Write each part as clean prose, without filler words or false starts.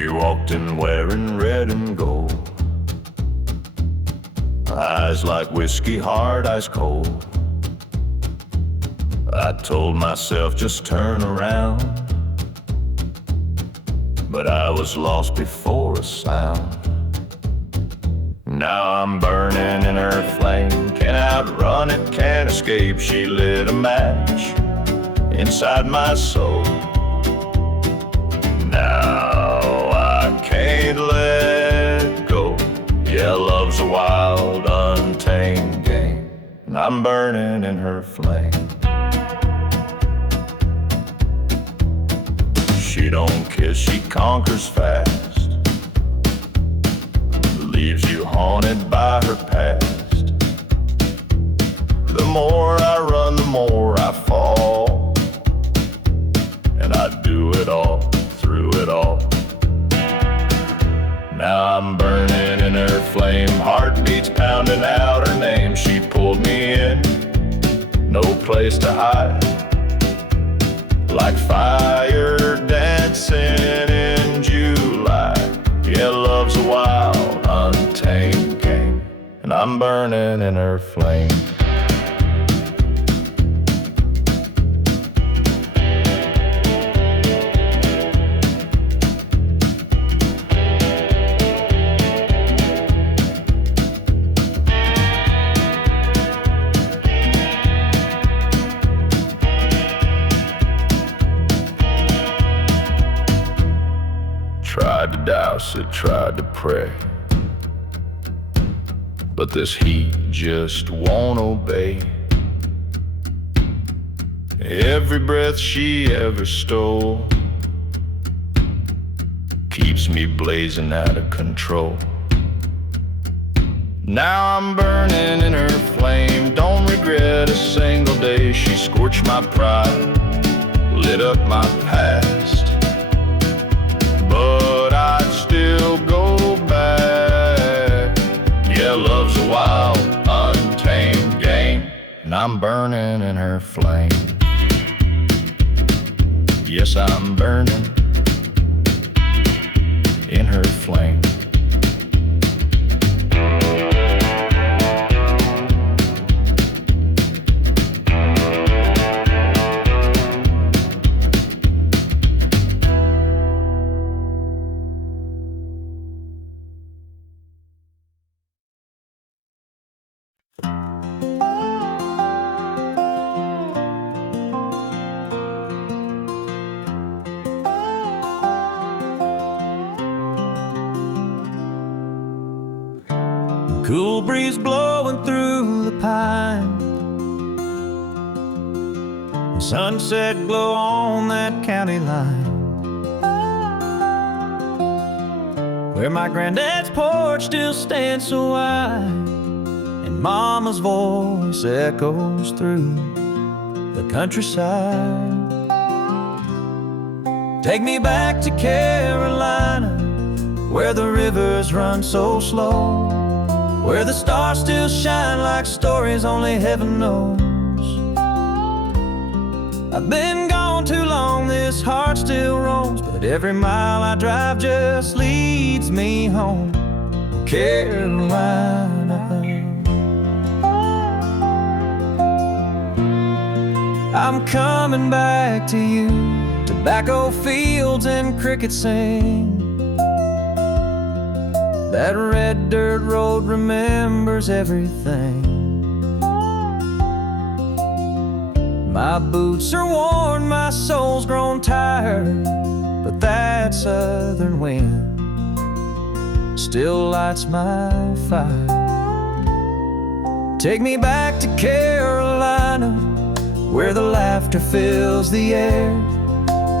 She walked in wearing red and gold, eyes like whiskey, hard, ice cold. I told myself just turn around, but I was lost before a sound. Now I'm burning in her flame, can't outrun it, can't escape. She lit a match inside my soul. Now I can't let go. Yeah, love's a wild, untamed game, and I'm burning in her flame. She don't kiss, she conquers fast, leaves you haunted by her past. The more I run, the more I fall, and I do it all, through it all. Now I'm burning in her flame, heartbeats pounding out her name. She pulled me in, no place to hide, like fire dancing in July. Yeah, love's a wild, untamed game, and I'm burning in her flame. Tried to douse it, tried to pray, but this heat just won't obey. Every breath she ever stole keeps me blazing out of control. Now I'm burning in her flame, don't regret a single day. She scorched my pride, lit up my past, but I'd still go back. Yeah, love's a wild, untamed game, and I'm burning in her flame. Yes, I'm burning in her flame. Cool breeze blowing through the pine, sunset glow on that county line, where my granddad's porch still stands so wide, and mama's voice echoes through the countryside. Take me back to Carolina, where the rivers run so slow, where the stars still shine like stories only heaven knows. I've been gone too long, this heart still roams, but every mile I drive just leads me home. Carolina, I'm coming back to you. Tobacco fields and crickets sing, that red dirt road remembers everything. My boots are worn, my soul's grown tired, but that southern wind still lights my fire. Take me back to Carolina, where the laughter fills the air,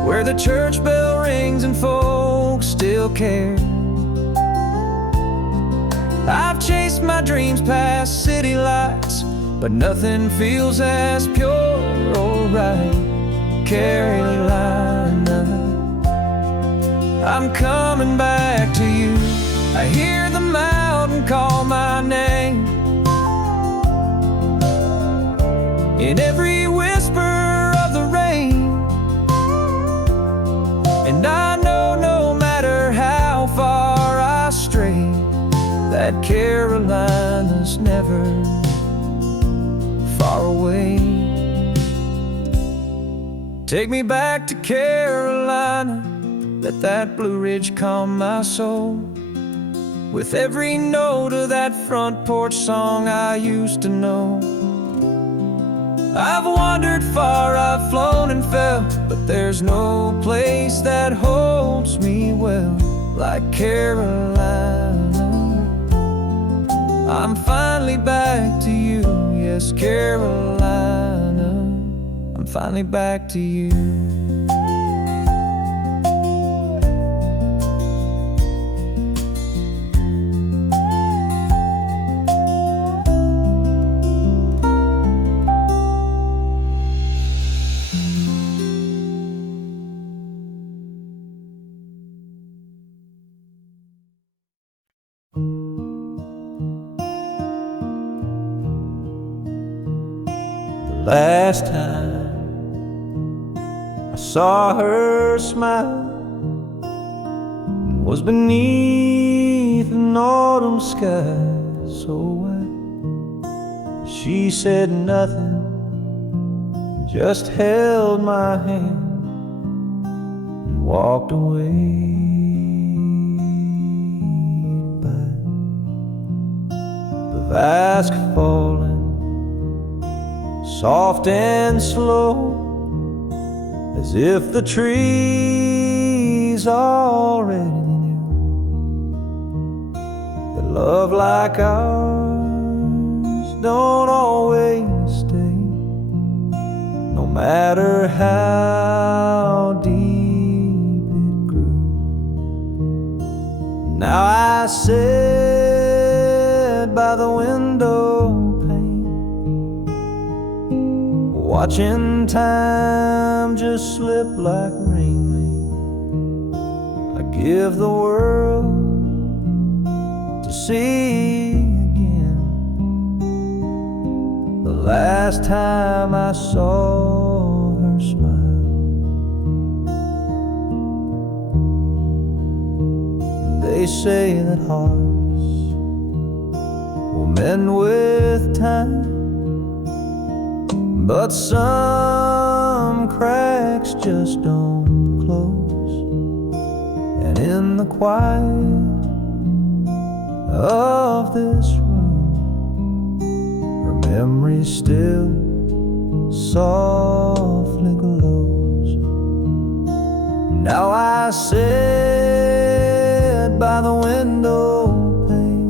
where the church bell rings and folks still care. I've chased my dreams past city lights, but nothing feels as pure or right. Carolina, I'm coming back to you. I hear the mountain call my name, in every whisper of the rain, and I know no matter how that Carolina's never far away. Take me back to Carolina, let that Blue Ridge calm my soul, with every note of that front porch song I used to know. I've wandered far, I've flown and fell, but there's no place that holds me well like Carolina. I'm finally back to you, yes, Carolina, I'm finally back to you. Last time I saw her smile was beneath an autumn sky so white. She said nothing, just held my hand and walked away. By the vast falling, soft and slow, as if the trees already knew that love like ours don't always stay, no matter how deep it grew. Now I sit by the window, watching time just slip like rain. I give the world to see again the last time I saw her smile. They say that hearts will mend with time, but some cracks just don't close. And in the quiet of this room, her memory still softly glows. Now I sit by the window pane,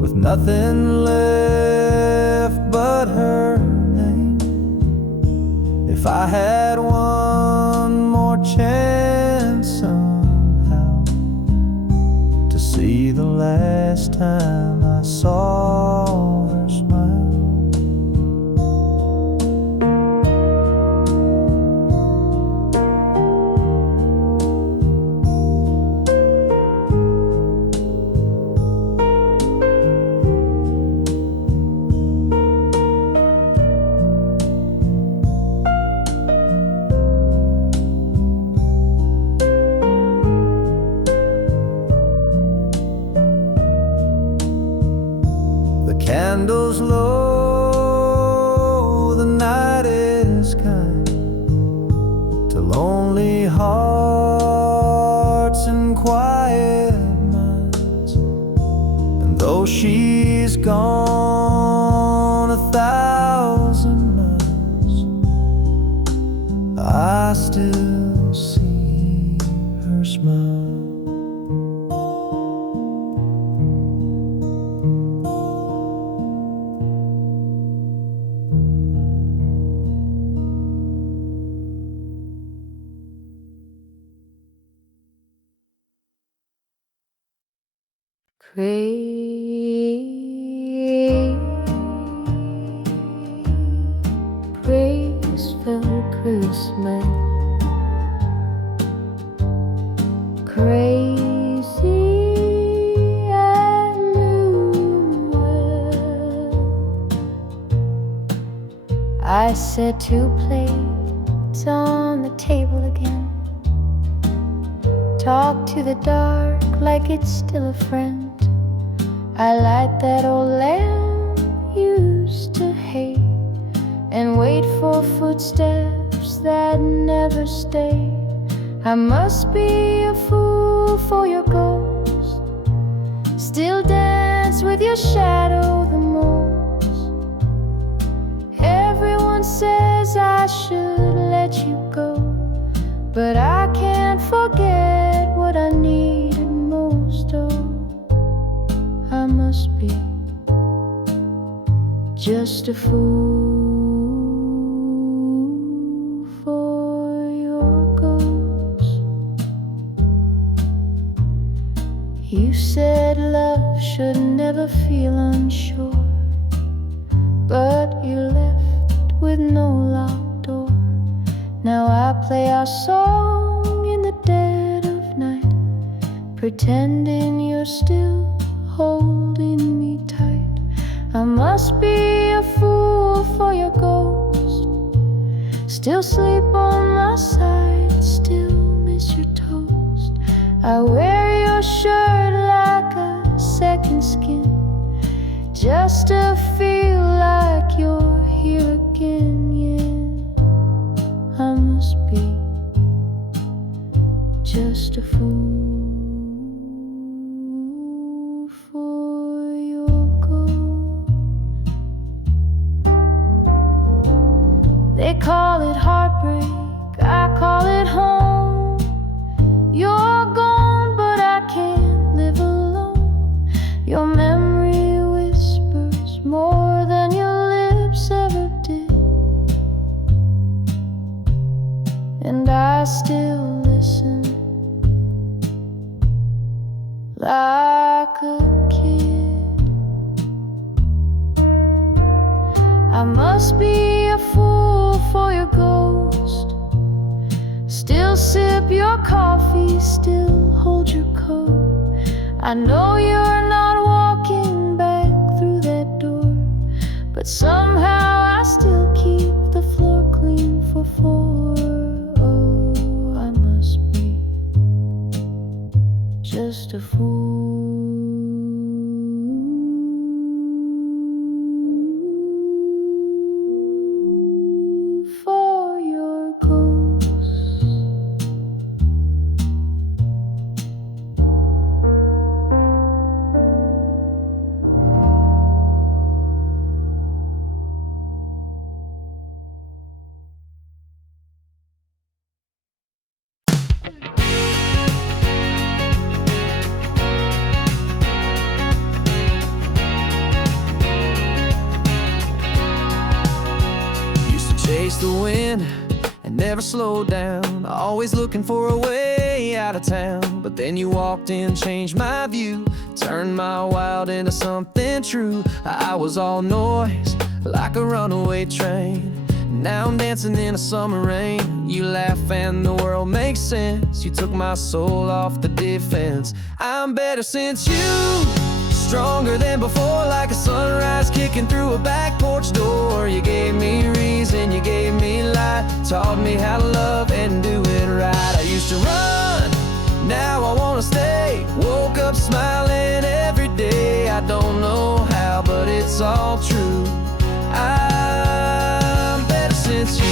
with nothing left but her name. If I had one more chance somehow to see the last time I saw her smile. Candles low, the night is kind to lonely hearts and quiet minds. And though she's gone 1,000 miles, I still see her smile. Graceful Christmas, crazy and new. I set 2 plates on the table again, talk to the dark like it's still a friend. I light that old lamp you used to hate and wait for footsteps that never stay. I must be a fool for your ghost, still dance with your shadow the most. Everyone says I should let you go, but I can't forget what I needed most. Oh, I must be just a fool for your ghost. You said love should never feel unsure, but you left with no locked door. Now I play our song in the dead of night, pretending you're still holding me tight. I must be a fool for your ghost, still sleep on my side, still miss your toast. I wear your shirt like a second skin, just to feel like you're here again. Yeah, I must be just a fool for your ghost. They call it heartbreak, I call it home. You're gone, but I can't live alone. Your memory whispers more than your lips ever did, and I still listen like a kid. I must be a fool for your ghost, still sip your coffee, still hold your coat. I know you're not walking back through that door, but somehow I still keep the floor clean for four. Oh, I must be just a fool for your ghost. Chase the wind and never slow down, always looking for a way out of town. But then you walked in, changed my view, turned my wild into something true. I was all noise, like a runaway train. Now I'm dancing in a summer rain. You laugh and the world makes sense. You took my soul off the defense. I'm better since you, stronger than before, like a sunrise kicking through a back porch door. You gave me reason, you gave me light, taught me how to love and do it right. I used to run, now I wanna stay. Woke up smiling every day. I don't know how, but it's all true. I'm better since you.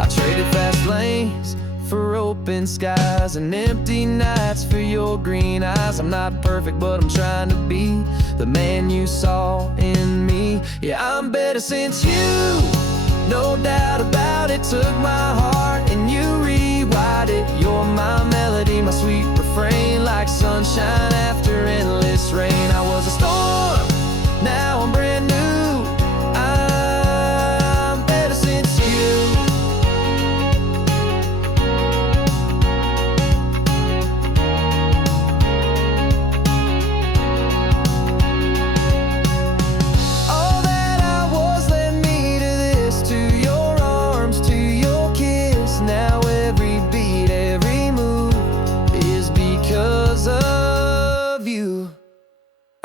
I traded fast lanes for open skies and empty nights for your green eyes. I'm not perfect, but I'm trying to be the man you saw in me. Yeah, I'm better since you, no doubt about it. Took my heart and you rewired it. You're my melody, my sweet refrain, like sunshine after endless rain. I was a storm, now I'm brand new. I'm better since you.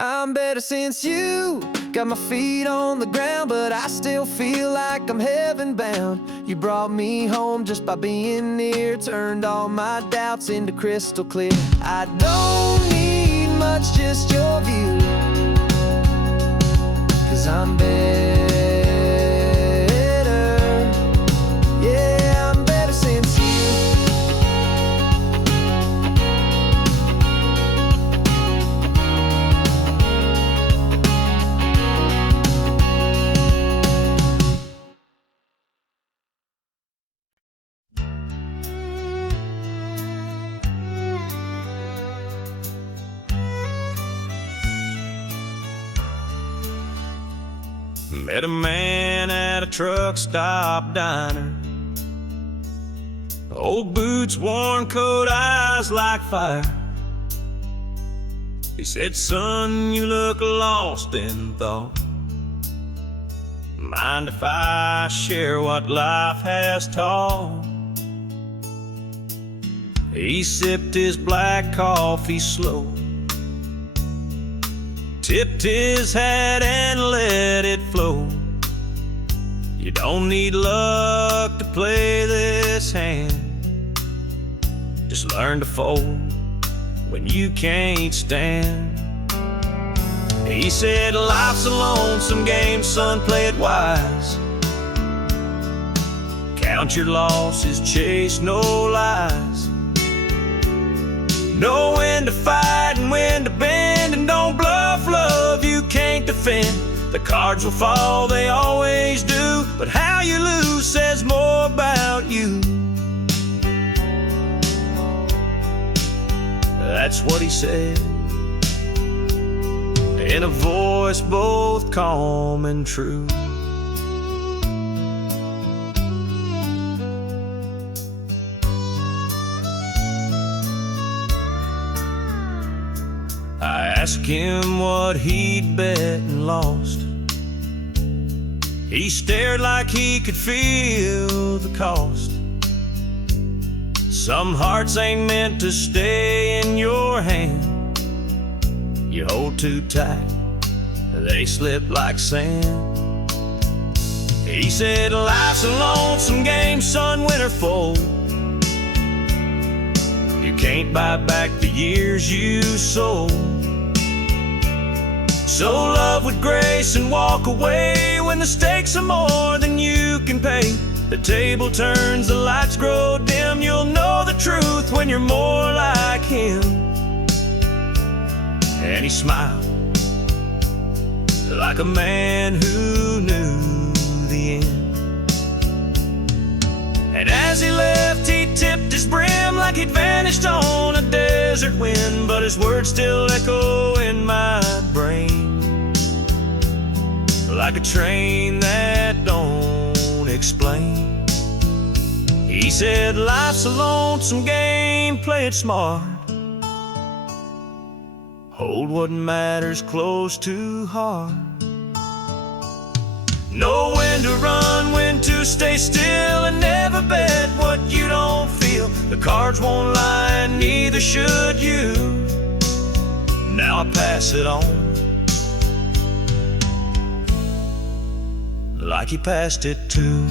I'm better since you, Got my feet on the ground, but I still feel like I'm heaven bound. You brought me home just by being near, turned all my doubts into crystal clear. I don't need much, just your view, 'cause I'm better. Yeah, I'm better since you. Met a man at a truck stop diner. Old boots, worn coat, eyes like fire. He said, "Son, you look lost in thought. Mind if I share what life has taught?" He sipped his black coffee slow, tipped his hat and let it flow. You don't need luck to play this hand. Just learn to fold when you can't stand. He said, "Life's a lonesome game, son, play it wise. Count your losses, chase no lies. Know when to fight and when to bend, and don't bluff love you can't defend. The cards will fall, they always do, but how you lose says more about you." That's what he said, in a voice both calm and true. I asked him what he'd bet and lost. He stared like he could feel the cost. Some hearts ain't meant to stay in your hand. You hold too tight, they slip like sand. He said, "Life's a lonesome game, son, win or fold. You can't buy back the years you sold. So love with grace and walk away when the stakes are more than you can pay. The table turns, the lights grow dim. You'll know the truth when you're more like him." And he smiled like a man who knew the end. And as he left, he tipped his brim like he'd vanished on a desert wind. But his words still echo in my brain, like a train that don't explain. He said, "Life's a lonesome game, play it smart. Hold what matters close to heart. Know when to run, when to stay still, and never bet what you don't feel. The cards won't lie, and neither should you. Now I pass it on, like he passed it too."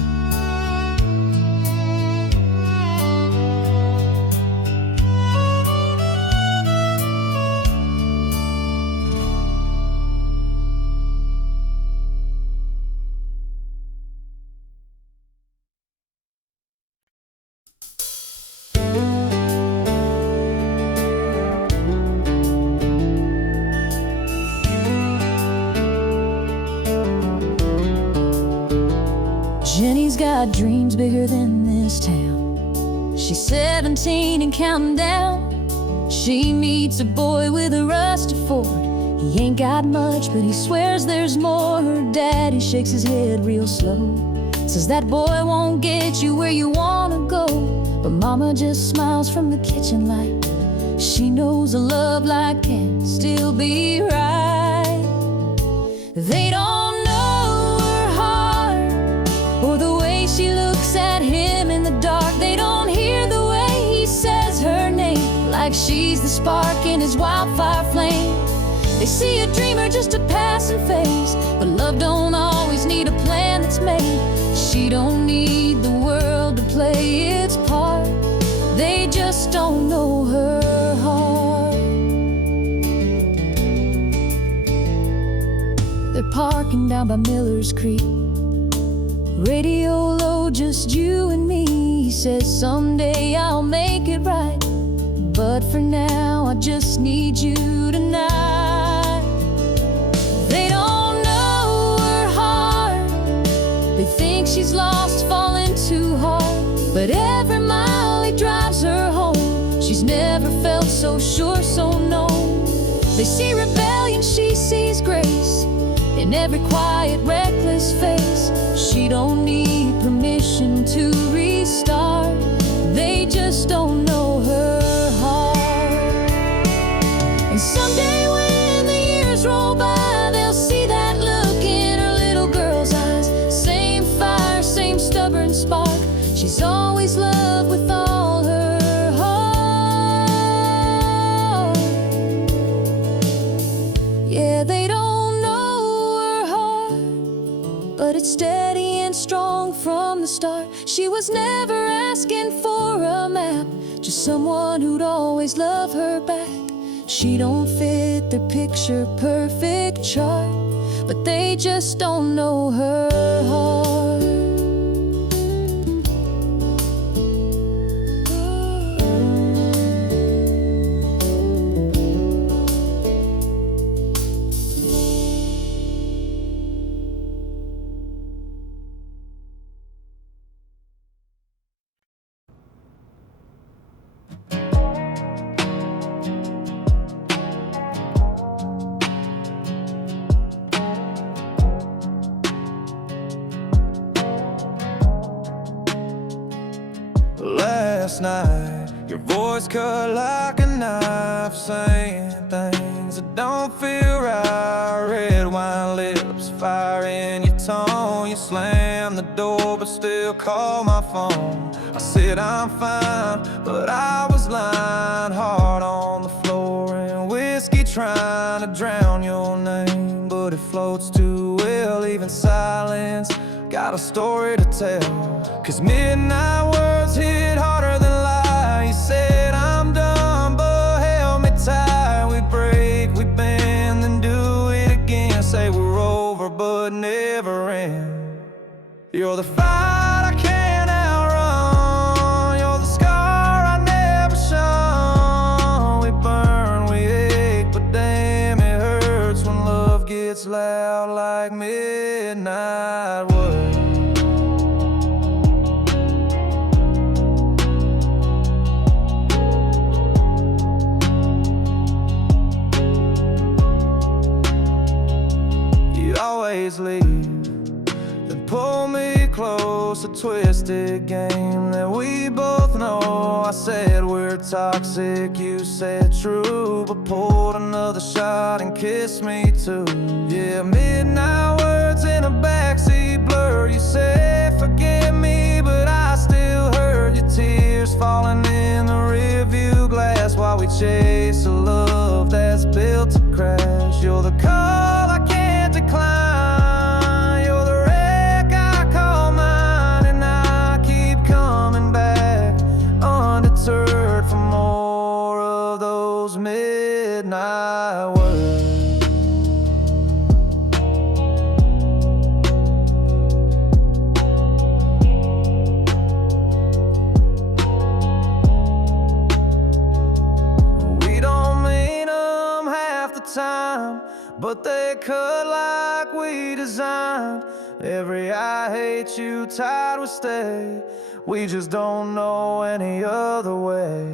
Jenny's got dreams bigger than this town. She's 17 and counting down. She meets a boy with a rusty Ford. He ain't got much, but he swears there's more. Her daddy shakes his head real slow, says that boy won't get you where you wanna go. But mama just smiles from the kitchen light. She knows a love like can still be right. They don't know her heart or the way she looks at him in the dark. They don't hear the way he says her name, like she's the spark in his wildfire flame. They see a dreamer just a passing phase, but love don't always need a plan that's made. She don't need the world to play its part. They just don't know her heart. They're parking down by Miller's Creek. Radio low, just you and me. He says someday I'll make it right, but for now I just need you tonight. They don't know her heart. They think she's lost, falling too hard. But every mile he drives her home, she's never felt so sure, so no. They see rebellion, she sees grace in every quiet, reckless face. She don't need permission to restart. They just don't know her heart. And someday when the years roll by, they'll see that look in her little girl's eyes. Same fire, same stubborn spark. She's always loved with all her heart. Yeah, they don't know her heart, but it's steady and strong from the start. She was never asking for a map, just someone who'd always love her back. She don't fit their picture perfect chart, but they just don't know her heart. Last night, your voice cut like a knife, saying things that don't feel right. Red wine lips, fire in your tone. You slammed the door but still call my phone. I said I'm fine, but I was lying. Heart on the floor and whiskey trying to drown your name, but it floats too well. Even silence got a story to tell. 'Cause midnight words hit harder than lies. You said I'm done, but held me tight. We break, we bend, then do it again. Say we're over, but never end. You're the fight I can't outrun. You're the scar I never shun. We burn, we ache, but damn it hurts when love gets loud like midnight words. Leave, then pull me close. A twisted game that we both know. I said we're toxic, you said true, but pulled another shot and kissed me too. Yeah, midnight words in a backseat blur. You said forgive me, but I still heard your tears falling in the rearview glass while we chase a love that's built to crash. You're the call I can't decline. For more of those midnight words. We don't mean them half the time, but they cut like we designed. Every I hate you tide will stay. We just don't know any other way.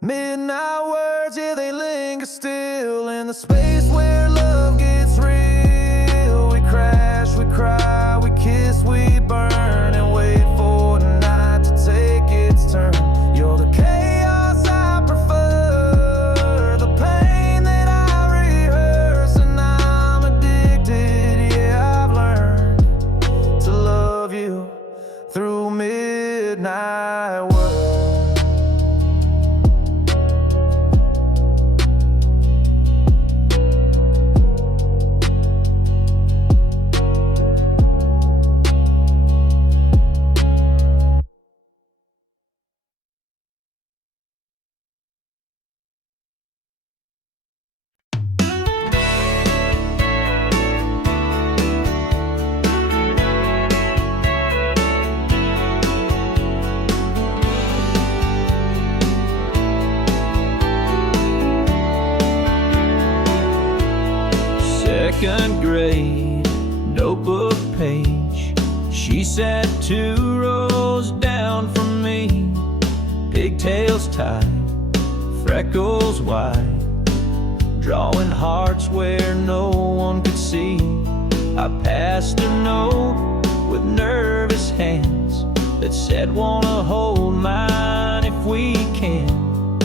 Midnight words, yeah, they linger still in the space where love gets real. We crash, we cry, we kiss, we burn, and wait for the night to take its turn. You're the chaos I prefer, the pain that I rehearse, and I'm addicted, yeah, I've learned to love you through midnight words. second grade notebook page. She sat 2 rows down from me, pigtails tied, freckles wide, drawing hearts where no one could see. I passed a note with nervous hands that said, "Wanna hold mine if we can."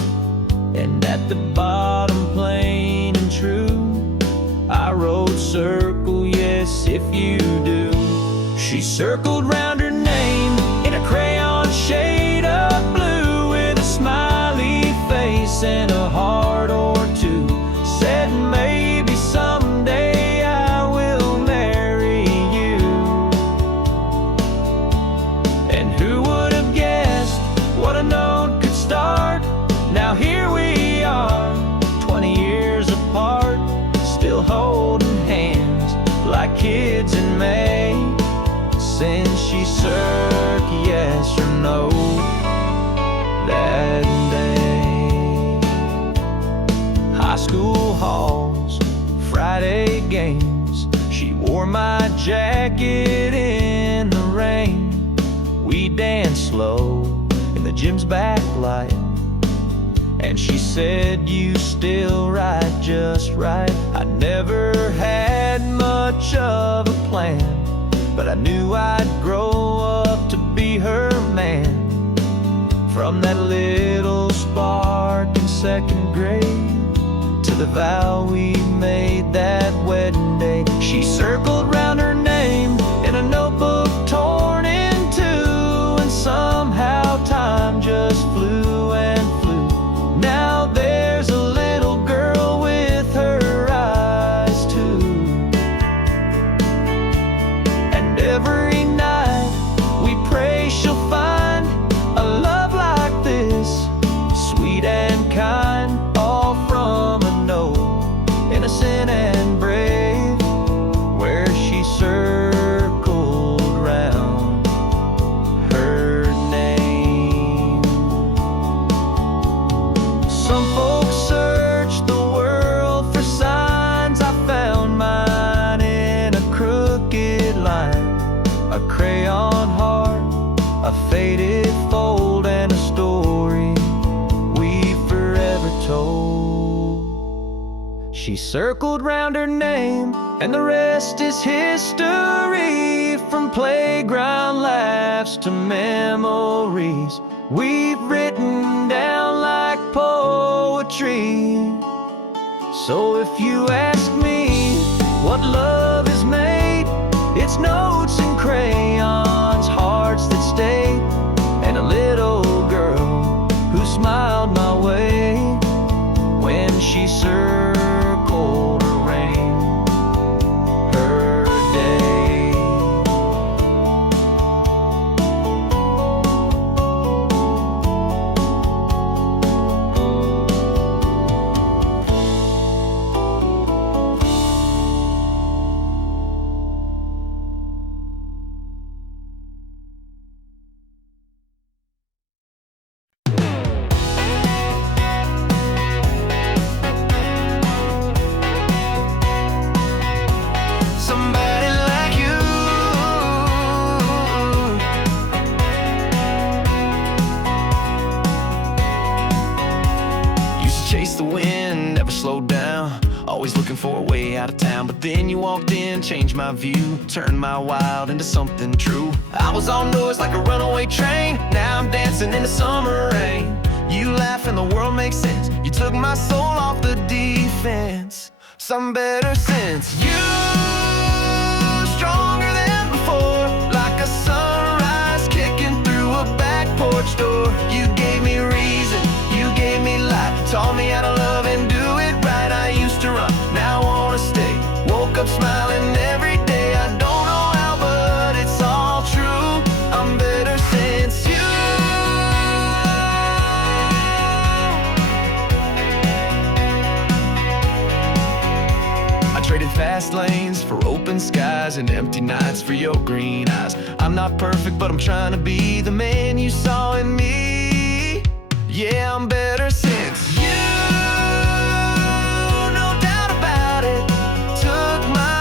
And at the bottom, plain and true, I wrote, "Circle yes if you do." She circled round her name in a crayon shade of blue, with a smiley face and a heart or two. Said, "Maybe someday I will marry you." And who would have guessed what a note could start? Now here we are, 20 years apart, still holding hands like kids in May. Since she circled yes or no that day. High school halls, Friday games, she wore my jacket in the rain. We danced slow in the gym's backlight, and she said, "You still write just right." I never had much of a plan, but I knew I'd grow up to be her man. From that little spark in second grade to the vow we made that wedding day. She circled round her name in a notebook torn in two, and somehow time just flew and flew. Now there's a little girl with her eyes too. And every night we pray she'll find a love like this, sweet and kind, all from a note, innocent and brave, where she circled round her name. Some folks search the world for signs. I found mine in a crooked line, a crayon heart, a faded fold, and a story we forever told. She circled round her name, and the rest is history. From playground laughs to memories we've written down like poetry. So if you ask me what love is made, it's notes and crayons, hearts that stay, and a little girl who smiled my way when she circled around her day. Somebody like you used to chase the wind, never slowed down, always looking for a way out of town. But then you walked in, changed my view, turned my wild into something true. I was all noise like a runaway train, now I'm dancing in the summer rain. You laugh and the world makes sense, you took my soul off the defense. Some better sense. You stronger than before, like a sunrise kicking through a back porch door. You gave me reason, you gave me life, taught me how to love and do it right. I used to run, now I wanna stay. Woke up smiling every day. I don't know how, but it's all true. I'm better since you. I traded fast lanes for open skies and empty nights for your green eyes. I'm not perfect, but I'm trying to be the man you saw in me. Yeah, I'm better since you. No doubt about it. Took my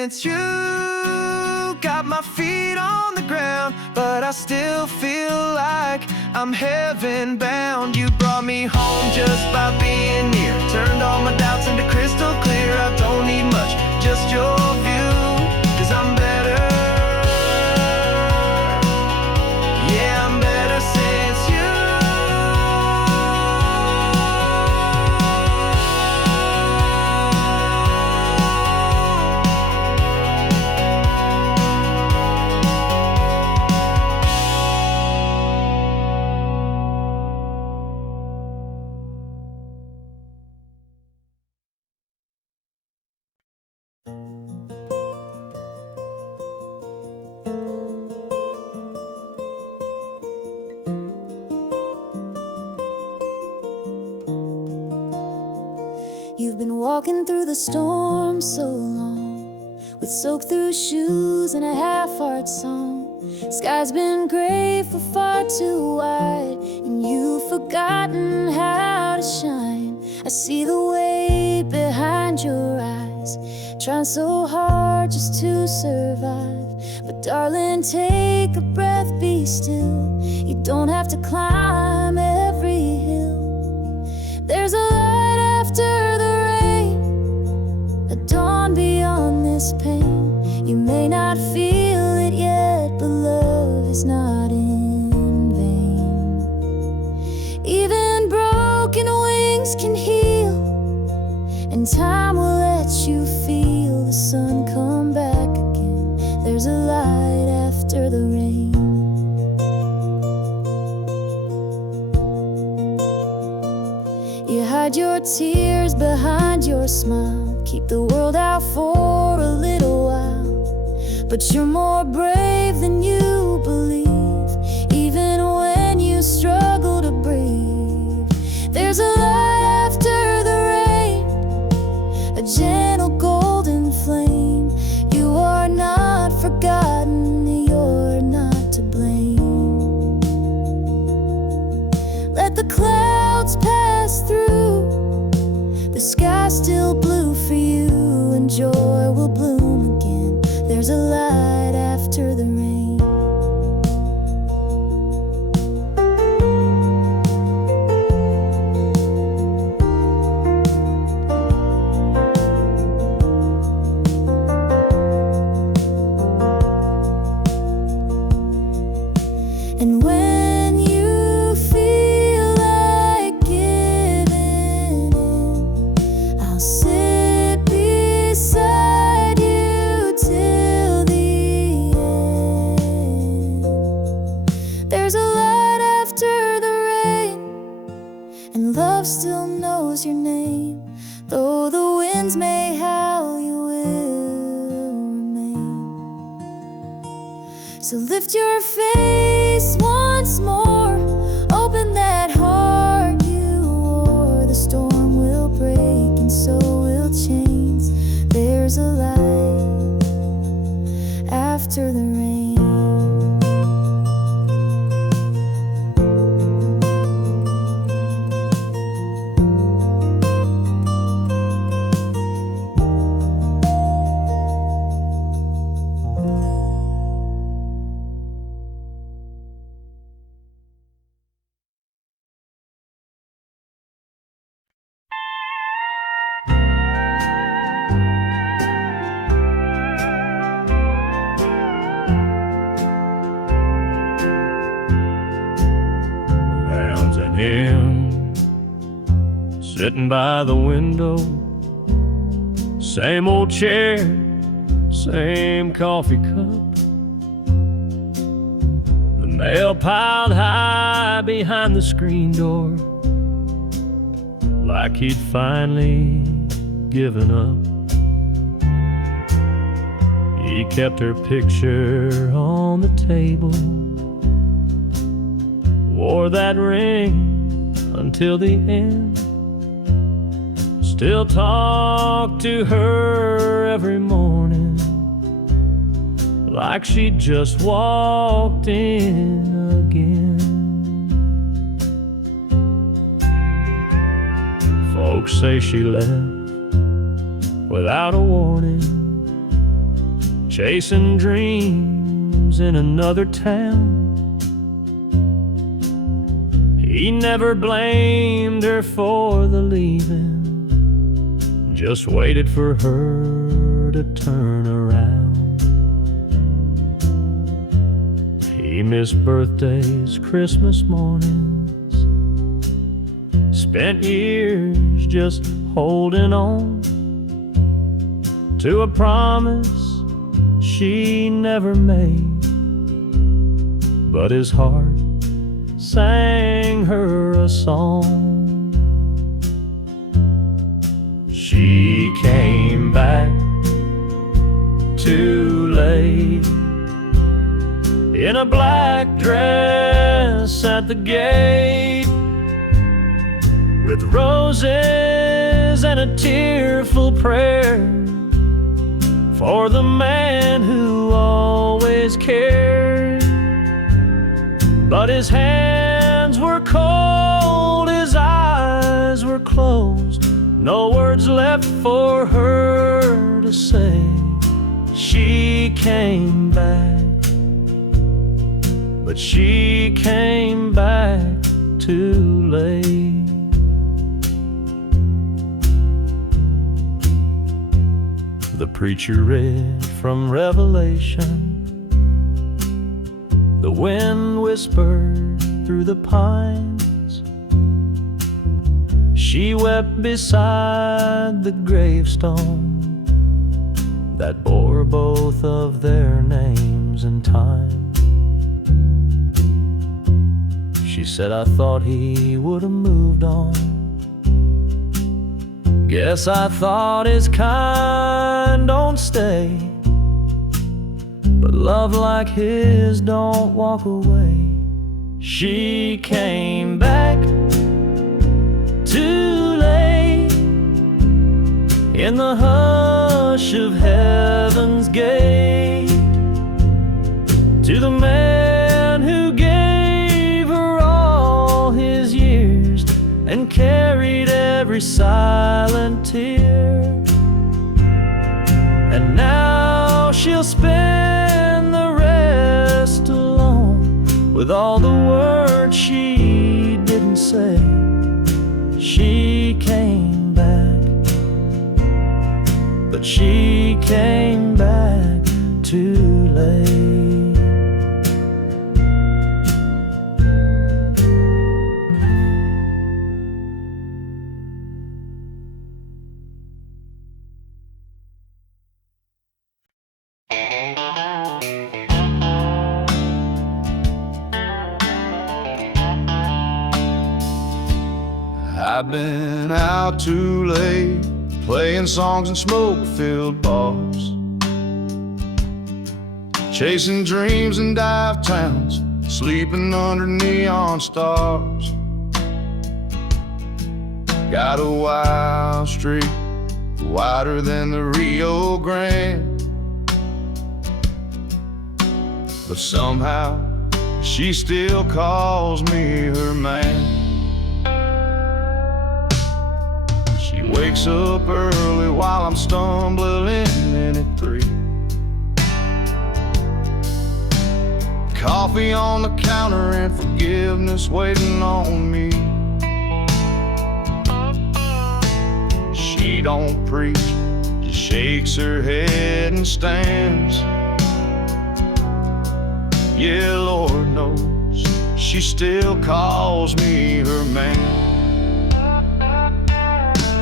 since you got my feet on the ground, but I still feel like I'm heaven bound. You brought me home just by being near, turned all my doubts into crystal clear. I don't need much, just your view, 'cause I'm better. Yeah, I'm better since you. You've been walking through the storm so long, with soaked through shoes and a half-heart song. Sky's been gray for far too wide, and you've forgotten how to shine. I see the weight behind your eyes, trying so hard just to survive. But darling, take a breath, be still. You don't have to climb every hill. There's a light after the rain, a dawn beyond this pain. You may not feel it yet, but love is not in vain. Even broken wings can heal, and time will let you feel the sun come back again. There's a light after the rain. You hide your tears behind your smile, keep the world out for a little while. But you're more brave than you believe, even when you struggle to breathe. There's a light after the rain, a gentle golden flame. You are not forgotten, you're not to blame. Let the clouds pass through, the sky's still blue for you, and joy will bloom again. There's a light after the rain. And when you feel like giving in, I'll sit beside you till the end. There's a light after the rain, and love still knows your name. Though the winds may howl, you will remain. So lift your face once more, open that heart you wore. The storm will break and so will chains. There's a light after the rain. Rounds and him sitting by the window, same old chair, same coffee cup, the mail piled high behind the screen door, like he'd finally given up. He kept her picture on the table, wore that ring until the end, still talked to her every morning, like she just walked in again. Folks say she left without a warning, chasing dreams in another town. He never blamed her for the leaving, just waited for her to turn around. He missed birthdays, Christmas mornings, spent years just holding on to a promise she never made, but his heart sang her a song. She came back too late in a black dress at the gate, with roses and a tearful prayer for the man who always cared. But his hands were cold, his eyes were closed, no words left for her to say. She came back, but she came back too late. The preacher read from Revelation. The wind whispered through the pines. She wept beside the gravestone that bore both of their names and time. She said, I thought he would have moved on. Guess I thought his kind don't stay, but love like his don't walk away. She came back too late in the hush of heaven's gate, to the man who gave her all his years and carried every silent tear. And now she'll spend the rest alone with all the words she didn't say. She came back, but she came back too late. I've been out too late, playing songs in smoke-filled bars, chasing dreams in dive towns, sleeping under neon stars. Got a wild streak, wider than the Rio Grande, but somehow she still calls me her man. She wakes up early while I'm stumbling in at 3. Coffee on the counter and forgiveness waiting on me. She don't preach, just shakes her head and stands. Yeah, Lord knows she still calls me her man.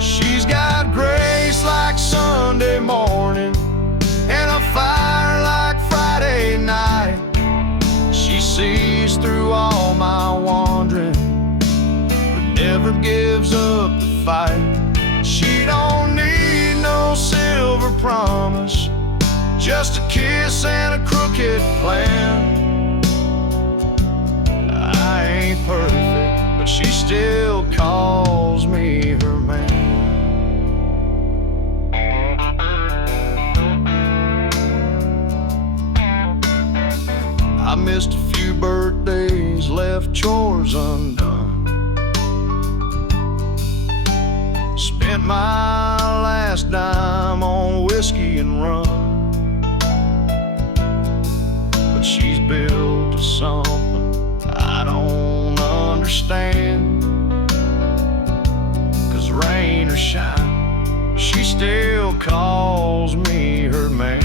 She's got grace like Sunday morning and a fire like Friday night. She sees through all my wandering, but never gives up the fight. She don't need no silver promise, just a kiss and a crooked plan. I ain't perfect, but she still calls me her man. I missed a few birthdays, left chores undone, spent my last dime on whiskey and rum. calls me her man.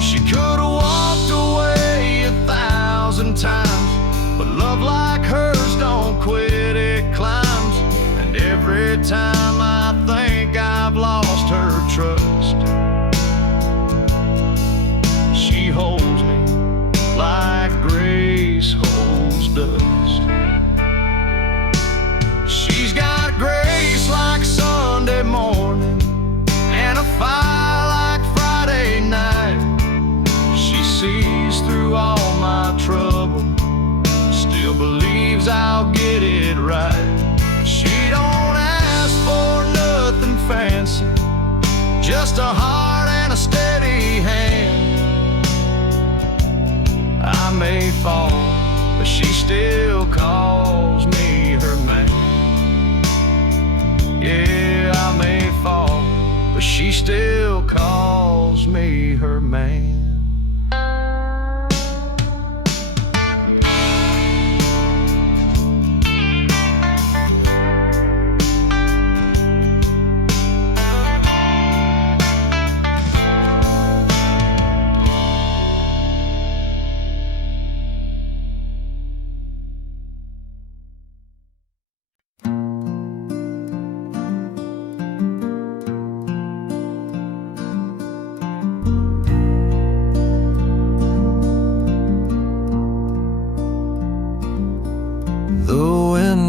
She could have walked away 1,000 times, but love like hers don't quit, it climbs. And every time I think I've lost her trust, she holds me like grace holds dust. She's got grace like Sunday morning and a fire like Friday night. She sees through all my trouble, still believes I'll get it right. She don't ask for nothing fancy, just a heart and a steady hand. I may fall, but she still calls me her man. Yeah, I may fall, but she still calls me her man.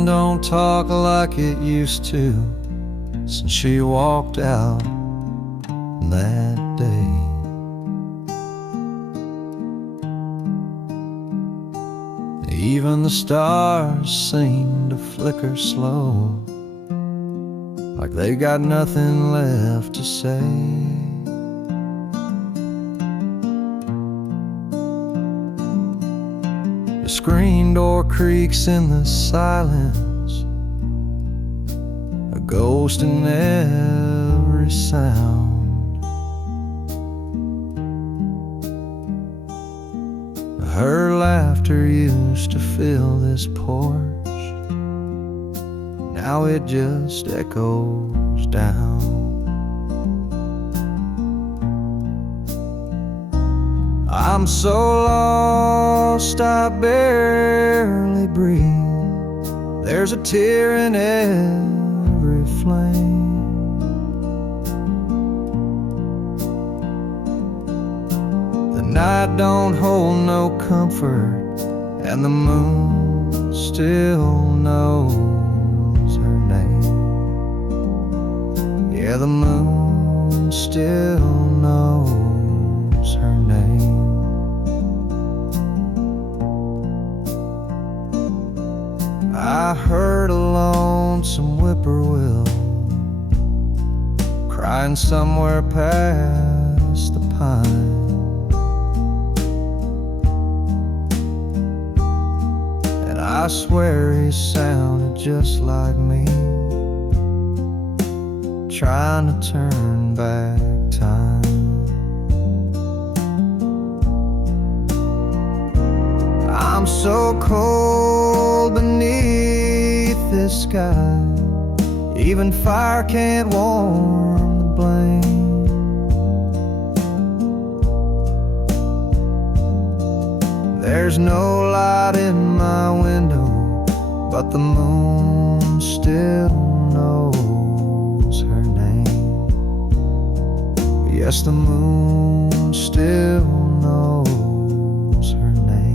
Don't talk like it used to since she walked out that day. Even the stars seem to flicker slow, like they got nothing left to say. The screen door creaks in the silence, a ghost in every sound. Her laughter used to fill this porch, now it just echoes down. I'm so lost I barely breathe. There's a tear in every flame. The night don't hold no comfort, and the moon still knows her name. Yeah, the moon still knows her name. I heard a lonesome whippoorwill crying somewhere past the pine. And I swear he sounded just like me, trying to turn back time. I'm so cold beneath this sky, even fire can't warm the blame. There's no light in my window, but the moon still knows her name. Yes, the moon still knows her name.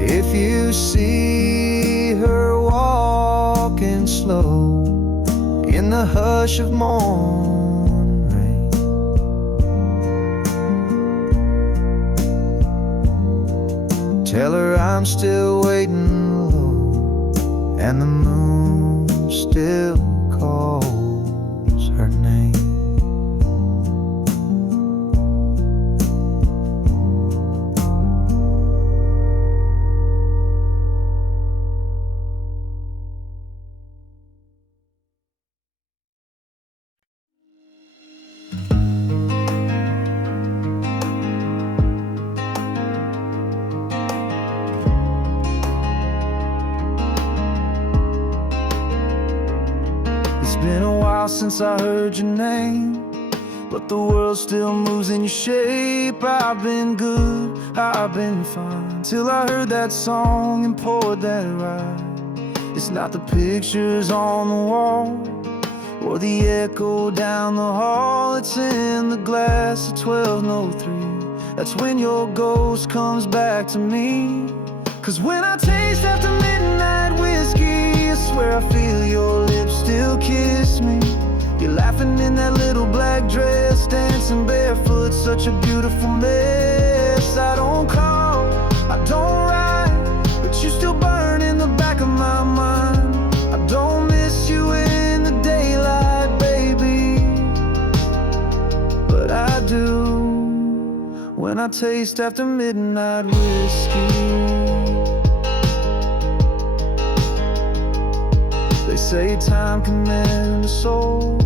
If you see her walking slow in the hush of morning rain, tell her I'm still waiting low, and the moon still calls her name. It's been a while since I heard your name, but the world still moves in your shape. I've been good, I've been fine, till I heard that song and poured that ride. It's not the pictures on the wall or the echo down the hall. It's in the glass of 1203. That's when your ghost comes back to me. 'Cause when I taste after midnight whiskey, I swear I feel your lips still kiss me. You're laughing in that little black dress, dancing barefoot, such a beautiful mess. I don't call, I don't write, but you still burn in the back of my mind. I don't miss you in the daylight, baby, but I do when I taste after midnight whiskey. They say time can mend a soul,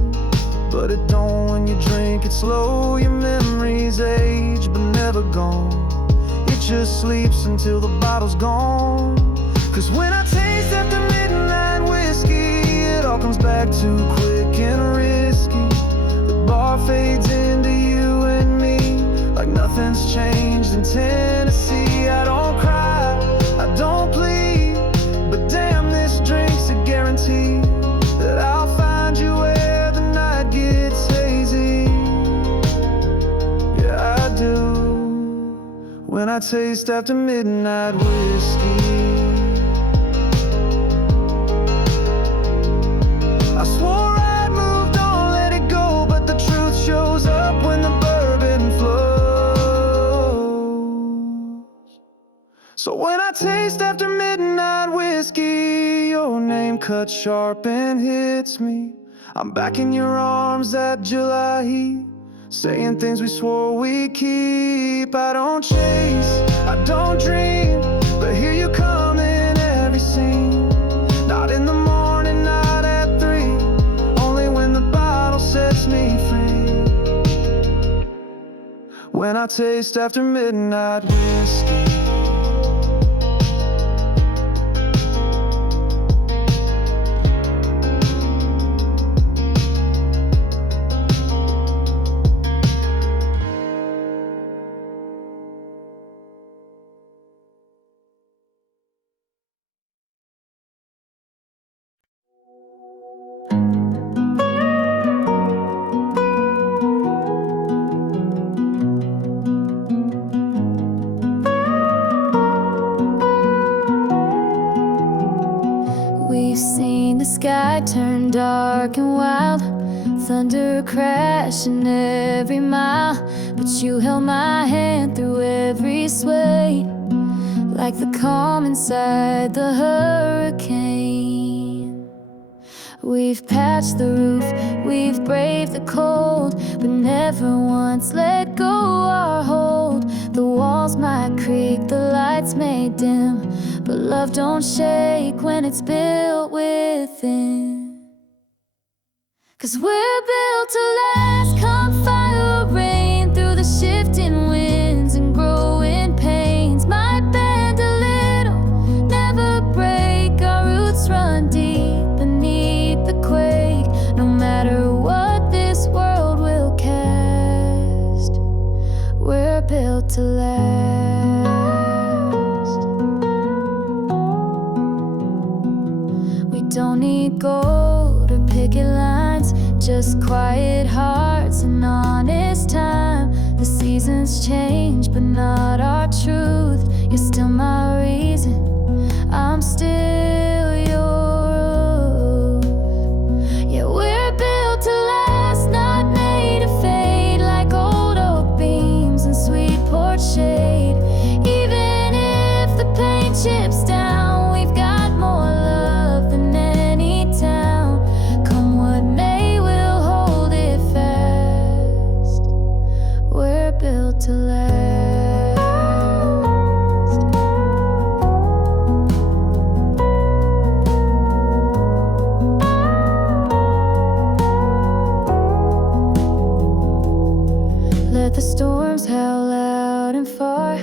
but it don't when you drink it slow. Your memories age but never gone. It just sleeps until the bottle's gone. 'Cause when I taste after midnight whiskey, it all comes back too quick and risky. The bar fades into you and me like nothing's changed in Tennessee. I don't cry, I don't plead, but damn, this drink's a guarantee that I'll find you where the night gets hazy. Yeah, I do when I taste after midnight whiskey. I swore I'd moved on, let it go, but the truth shows up when the bourbon flows. So when I taste after midnight whiskey, your name cuts sharp and hits me. I'm back in your arms, that July heat, saying things we swore we'd keep. I don't chase, I don't dream, but here you come in every scene. Not in the morning, not at 3, only when the bottle sets me free. When I taste after midnight whiskey. We've seen the sky turn dark and wild, thunder crashing every mile, but you held my hand through every sway, like the calm inside the hurricane. We've patched the roof, we've braved the cold, but never once let go our hold. The walls might creak, the lights may dim, but love don't shake when it's built within. 'Cause we're built to last, come fire or rain, through the shifting winds and growing pains. Might bend a little, never break, our roots run deep beneath the quake. No matter what this world will cast, we're built to last. We don't need gold or picket lines, just quiet hearts and honest time. The seasons change, but not our truth. You're still my reason, I'm still yours. Yeah, we're built to last, not made to fade, like old oak beams and sweet porch shade. Even if the paint chips down, we've got more love than any town. to last. Let the storms howl loud and far.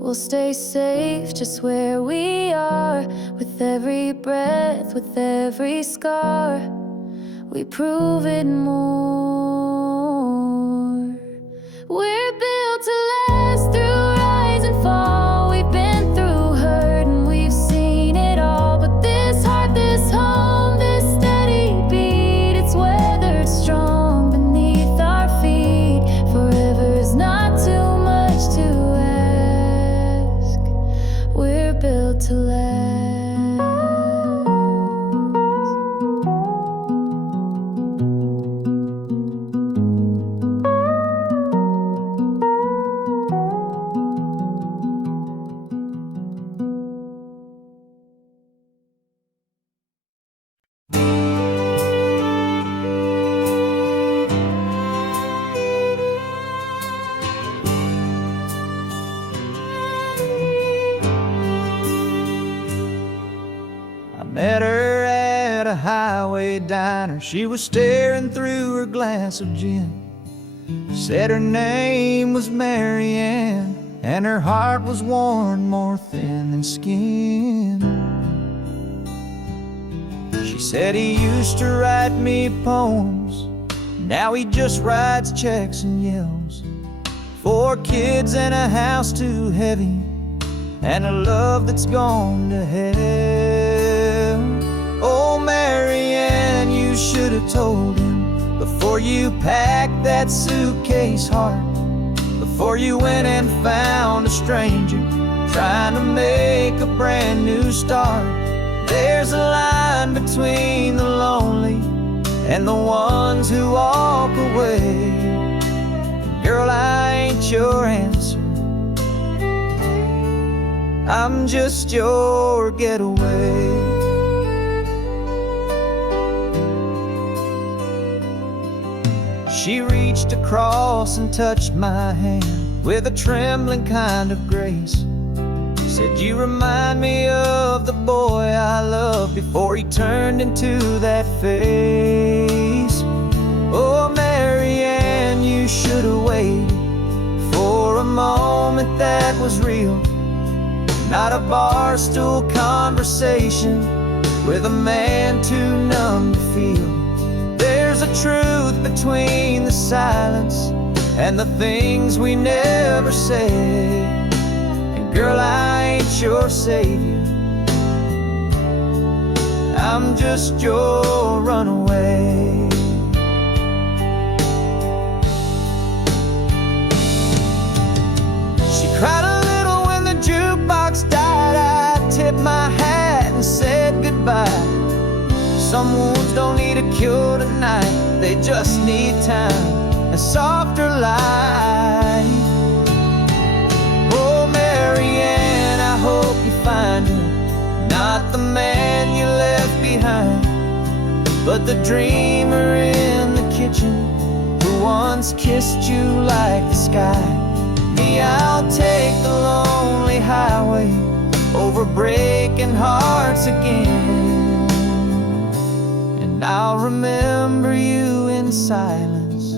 We'll stay safe just where we are. With every breath, with every scar, we prove it more. We're built to last through rise and fall. We've been through hurt and we've seen it all. But this heart, this home, this steady beat, it's weathered strong beneath our feet. Forever is not too much to ask. We're built to last. Met her at a highway diner. She was staring through her glass of gin. Said her name was Mary Ann, and her heart was worn more thin than skin. She said he used to write me poems, now he just writes checks and yells. 4 kids and a house too heavy, and a love that's gone to hell. Oh, Mary Ann, you should have told him before you packed that suitcase heart, before you went and found a stranger trying to make a brand new start. There's a line between the lonely and the ones who walk away. Girl, I ain't your answer, I'm just your getaway. She reached across and touched my hand with a trembling kind of grace. Said, you remind me of the boy I loved before he turned into that face. Oh, Mary Ann, you should have waited for a moment that was real, not a bar stool conversation with a man too numb to feel. There's a truth between the silence and the things we never say. And girl, I ain't your savior, I'm just your runaway. She cried a little when the jukebox died. I tipped my hat and said goodbye. Some wounds don't need a cure tonight, they just need time and softer light. Oh, Mary Ann, I hope you find her, not the man you left behind, but the dreamer in the kitchen who once kissed you like the sky. Me, I'll take the lonely highway over breaking hearts again. I'll remember you in silence,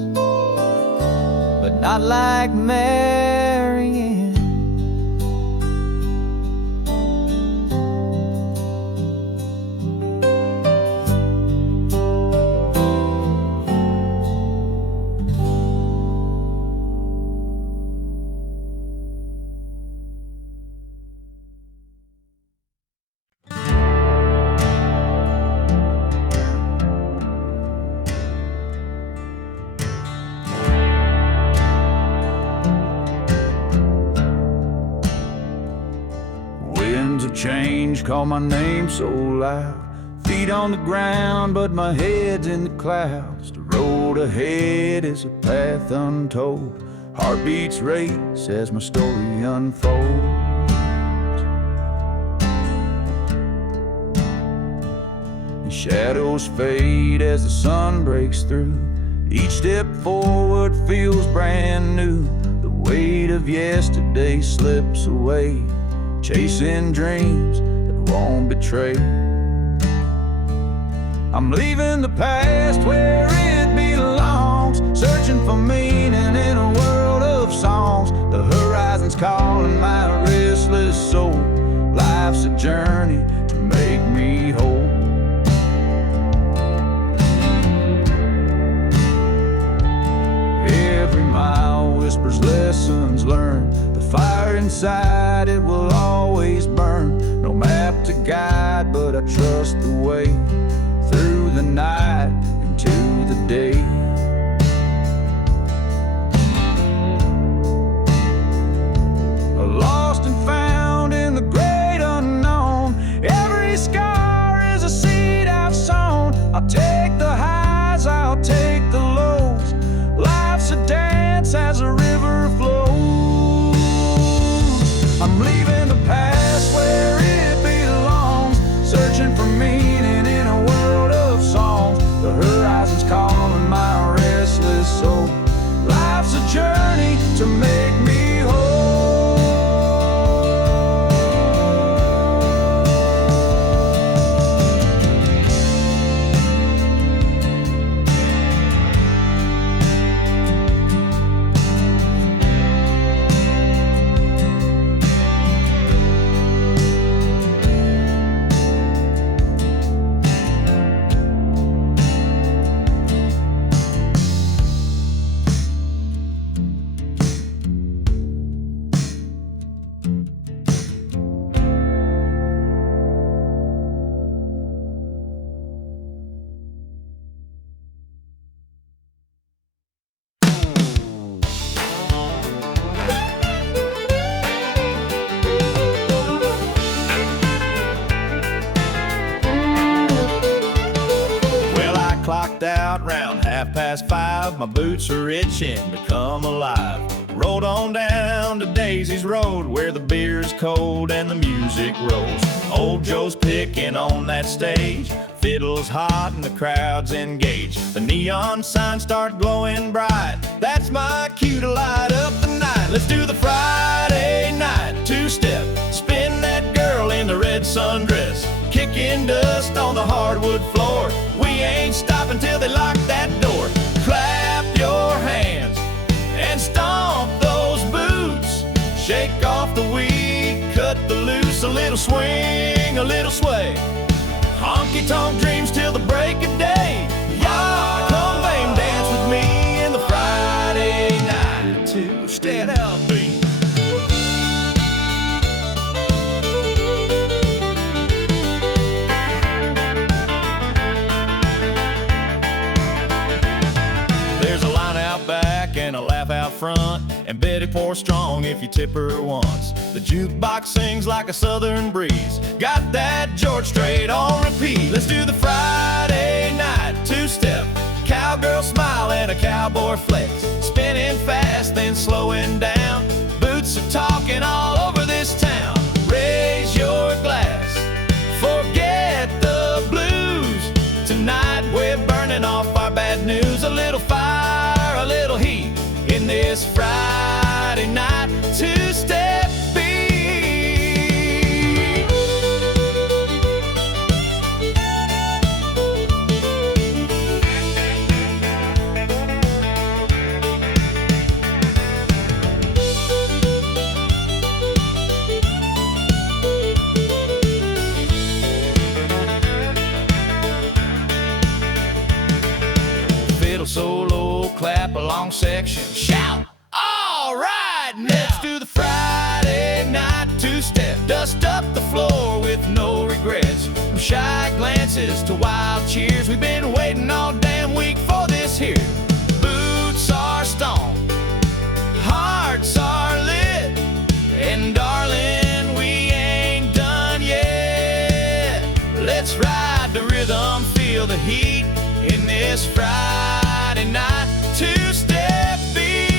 but not like Mary Ann. Change, call my name so loud. Feet on the ground, but my head's in the clouds. The road ahead is a path untold. Heartbeats race as my story unfolds. The shadows fade as the sun breaks through. Each step forward feels brand new. The weight of yesterday slips away, chasing dreams that won't betray. I'm leaving the past where it belongs, searching for meaning in a world of songs. The horizon's calling my restless soul. Life's a journey to make me whole. Every mile whispers lessons learned. The fire inside, it will always burn. No map to guide, but I trust the way through the night into the day. Lost and found in the great unknown. Every scar is a seed I've sown. I'll take the highs, I'll take the lows. Life's a dance as a river flows. I'm leaving the past where it belongs, searching for meaning in a world of songs. The horizon's calling my restless soul. Life's a journey to make me whole. Clocked out round 5:30, my boots are itching to come alive. Rode on down to Daisy's Road, where the beer's cold and the music rolls. Old Joe's picking on that stage, fiddle's hot and the crowd's engaged. The neon signs start glowing bright, that's my cue to light up the night. Let's do the Friday night two-step, spin that girl in the red sundress, kicking dust on the hardwood floor. We ain't stopping till they lock that door. Clap your hands and stomp those boots. Shake off the weed, cut the loose. A little swing, a little sway. Honky-tonk dreams till the break of day. Y'all come babe, dance with me in the Friday night two-step beat. And a laugh out front, and Betty pours strong if you tip her once. The jukebox sings like a southern breeze, got that George Strait on repeat. Let's do the Friday night two-step, cowgirl smile and a cowboy flex, spinning fast then slowing down. Boots are talking all over this town. Raise your glass, forget the blues. Tonight we're burning off our bad news. A little fire, a little heat in this Friday night two-step beat. Fiddle solo, clap along section, shout, all right, let's do the Friday night two-step. Dust up the floor with no regrets, from shy glances to wild cheers. We've been waiting all damn week for this here. Boots are stomped, hearts are lit, and darling, we ain't done yet. Let's ride the rhythm, feel the heat in this Friday night two-step beat.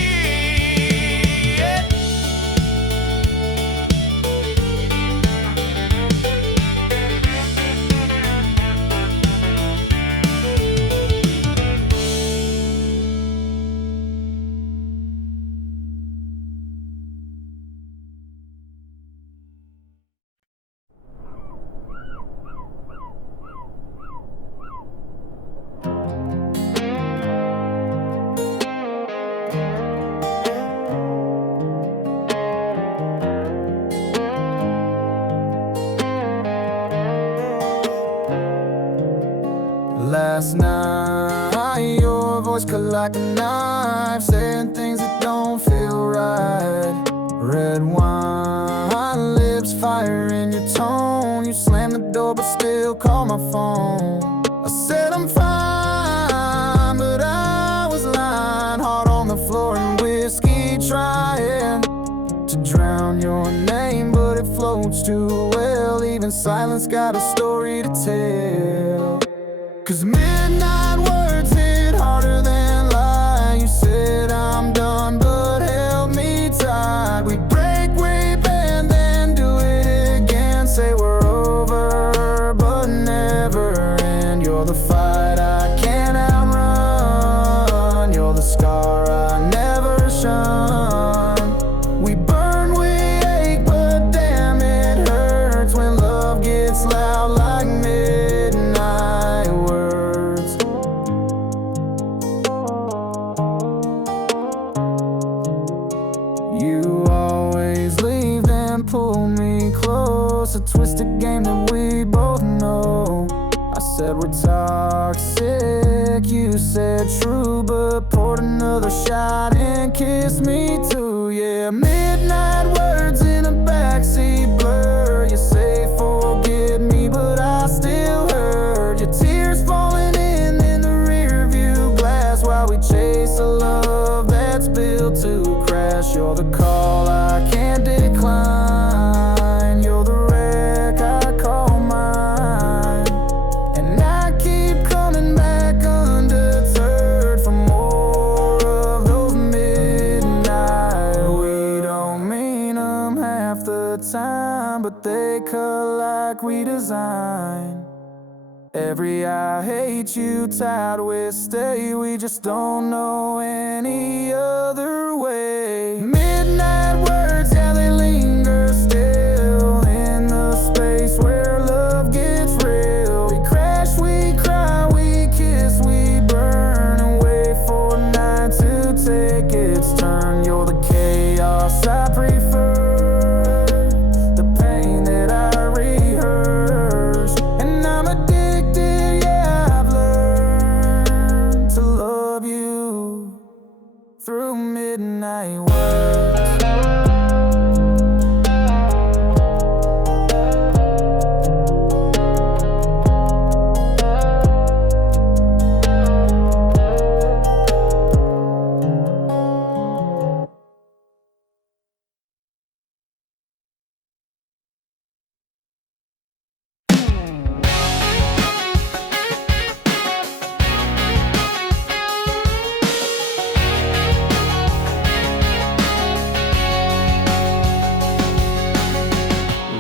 last night. Your voice cut like a knife, saying things that don't feel right. Red wine, lips, fire in your tone. You slammed the door but still call my phone. I said I'm fine, but I was lying. Heart on the floor and whiskey trying to drown your name, but it floats too well. Even silence got a story to tell. 'Cause midnight words hit harder than lies. You said I'm done but held me tight. We break, we bend, then do it again. Say we're over but never end. You're the fight I can't outrun. You're the scar I never shun. We burn, we ache, but damn it hurts when love gets loud like midnight words. You always leave then pull me close. A twisted game that we both know. I said we're toxic, you said true, but poured another shot and kissed me too. Yeah, midnight words in a backseat blur. You say forget me, but I still heard your tears falling in the rear view glass while we chase a love that's built to crash. You're the call I can't decline. You're the wreck I call mine. And I keep coming back undeterred for more of those midnight. We don't mean them half the time, but they cut like we design. Every I hate you tied with stay. We just don't know any other way. Midnight words, yeah, they linger still in the space where love gets real. We crash, we cry, we kiss, we burn, and wait for night to take its turn. You're the chaos I prefer, the pain that I rehearse. And I'm addicted, yeah, I've learned to love you through midnight words.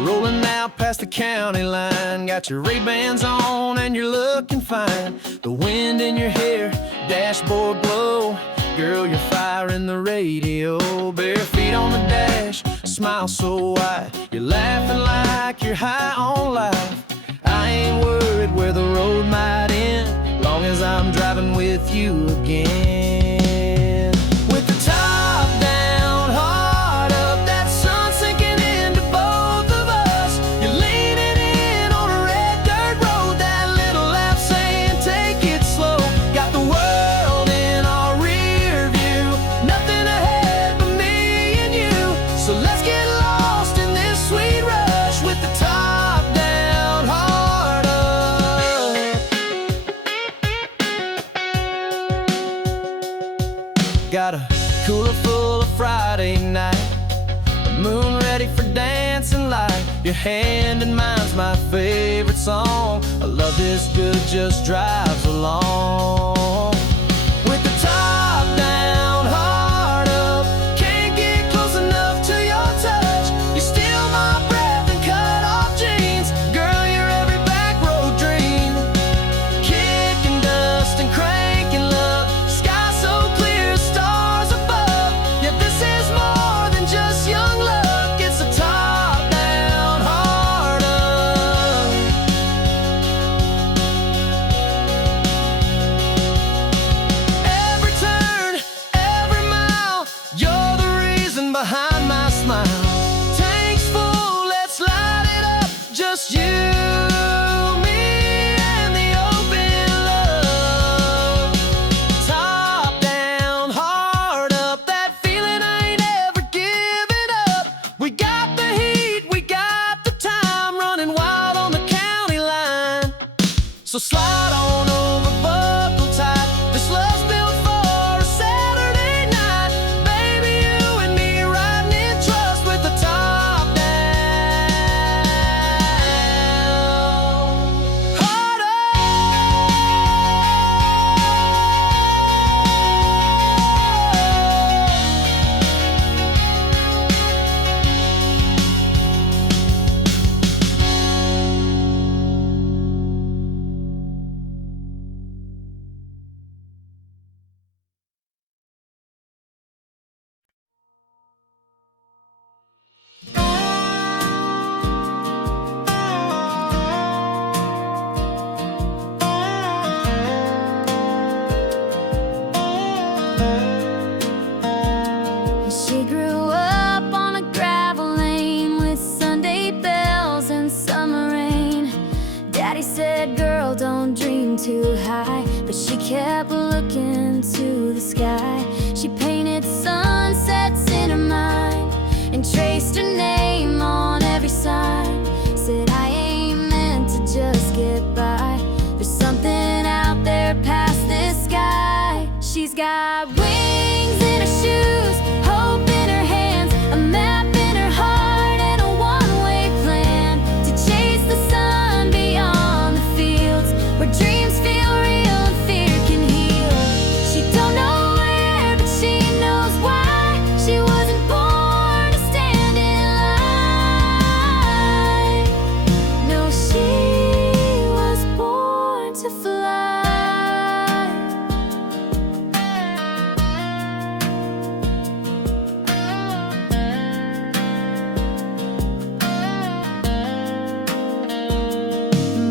Rolling out past the county line, got your Ray-Bans on and you're looking fine. The wind in your hair, dashboard glow. Girl, you're firing the radio. Bare feet on the dash, smile so wide. You're laughing like you're high on life. I ain't worried where the road might end, long as I'm driving with you again. With the top down, heart up, that sun sinking into both of us. You're leaning in on a red dirt road, that little laugh saying take it slow. Got the world in our rear view, nothing ahead but me and you. So let's get lost in this sweet rush with the top down, heart up. Got a cooler full of Friday night, the moon ready for dancing light. Your hand in mine's my favorite song. A love this good just drives along. With the top down, heart up, can't get close enough to your touch. You steal my breath and cut off jeans. Girl, you're every back road dream. Kicking dust and cranking love, sky so clear, stars above. Yeah, this is more than just young luck. It's a top down, heart up. Every turn, every mile, you're the reason behind my smile. Tanks full, let's light it up. Just you, me, and the open love. aim too high, but she kept looking to the sky. She painted sunsets in her mind and traced her name on every sign. Said, I ain't meant to just get by. There's something out there past this sky. She's got wings in her shoes, hope in her hands, a map in her heart, and a one-way plan to chase the sun beyond the fields where dreams feel real and fear can heal. She don't know where, but she knows why. She wasn't born to stand in line. No, she was born to fly.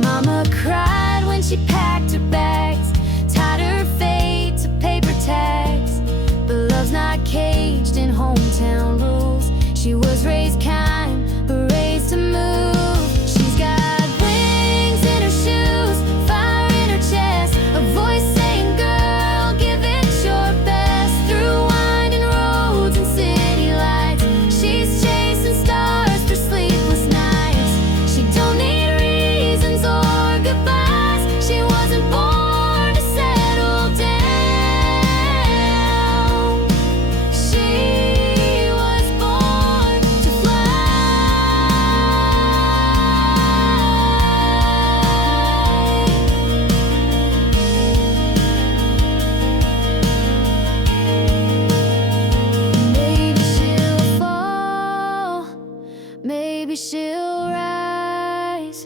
Mama cried when she packed her bags, tied her fate to paper tags. But love's not caged in hometown rules. She was raised kind, but raised to move. She's got wings in her shoes, fire in her chest, a voice saying, girl, give it your best. Through winding roads and city lights, she's chasing stars through sleepless nights. She don't need reasons or goodbyes. She wasn't born to settle down. She was born to fly. Maybe she'll fall, maybe she'll rise,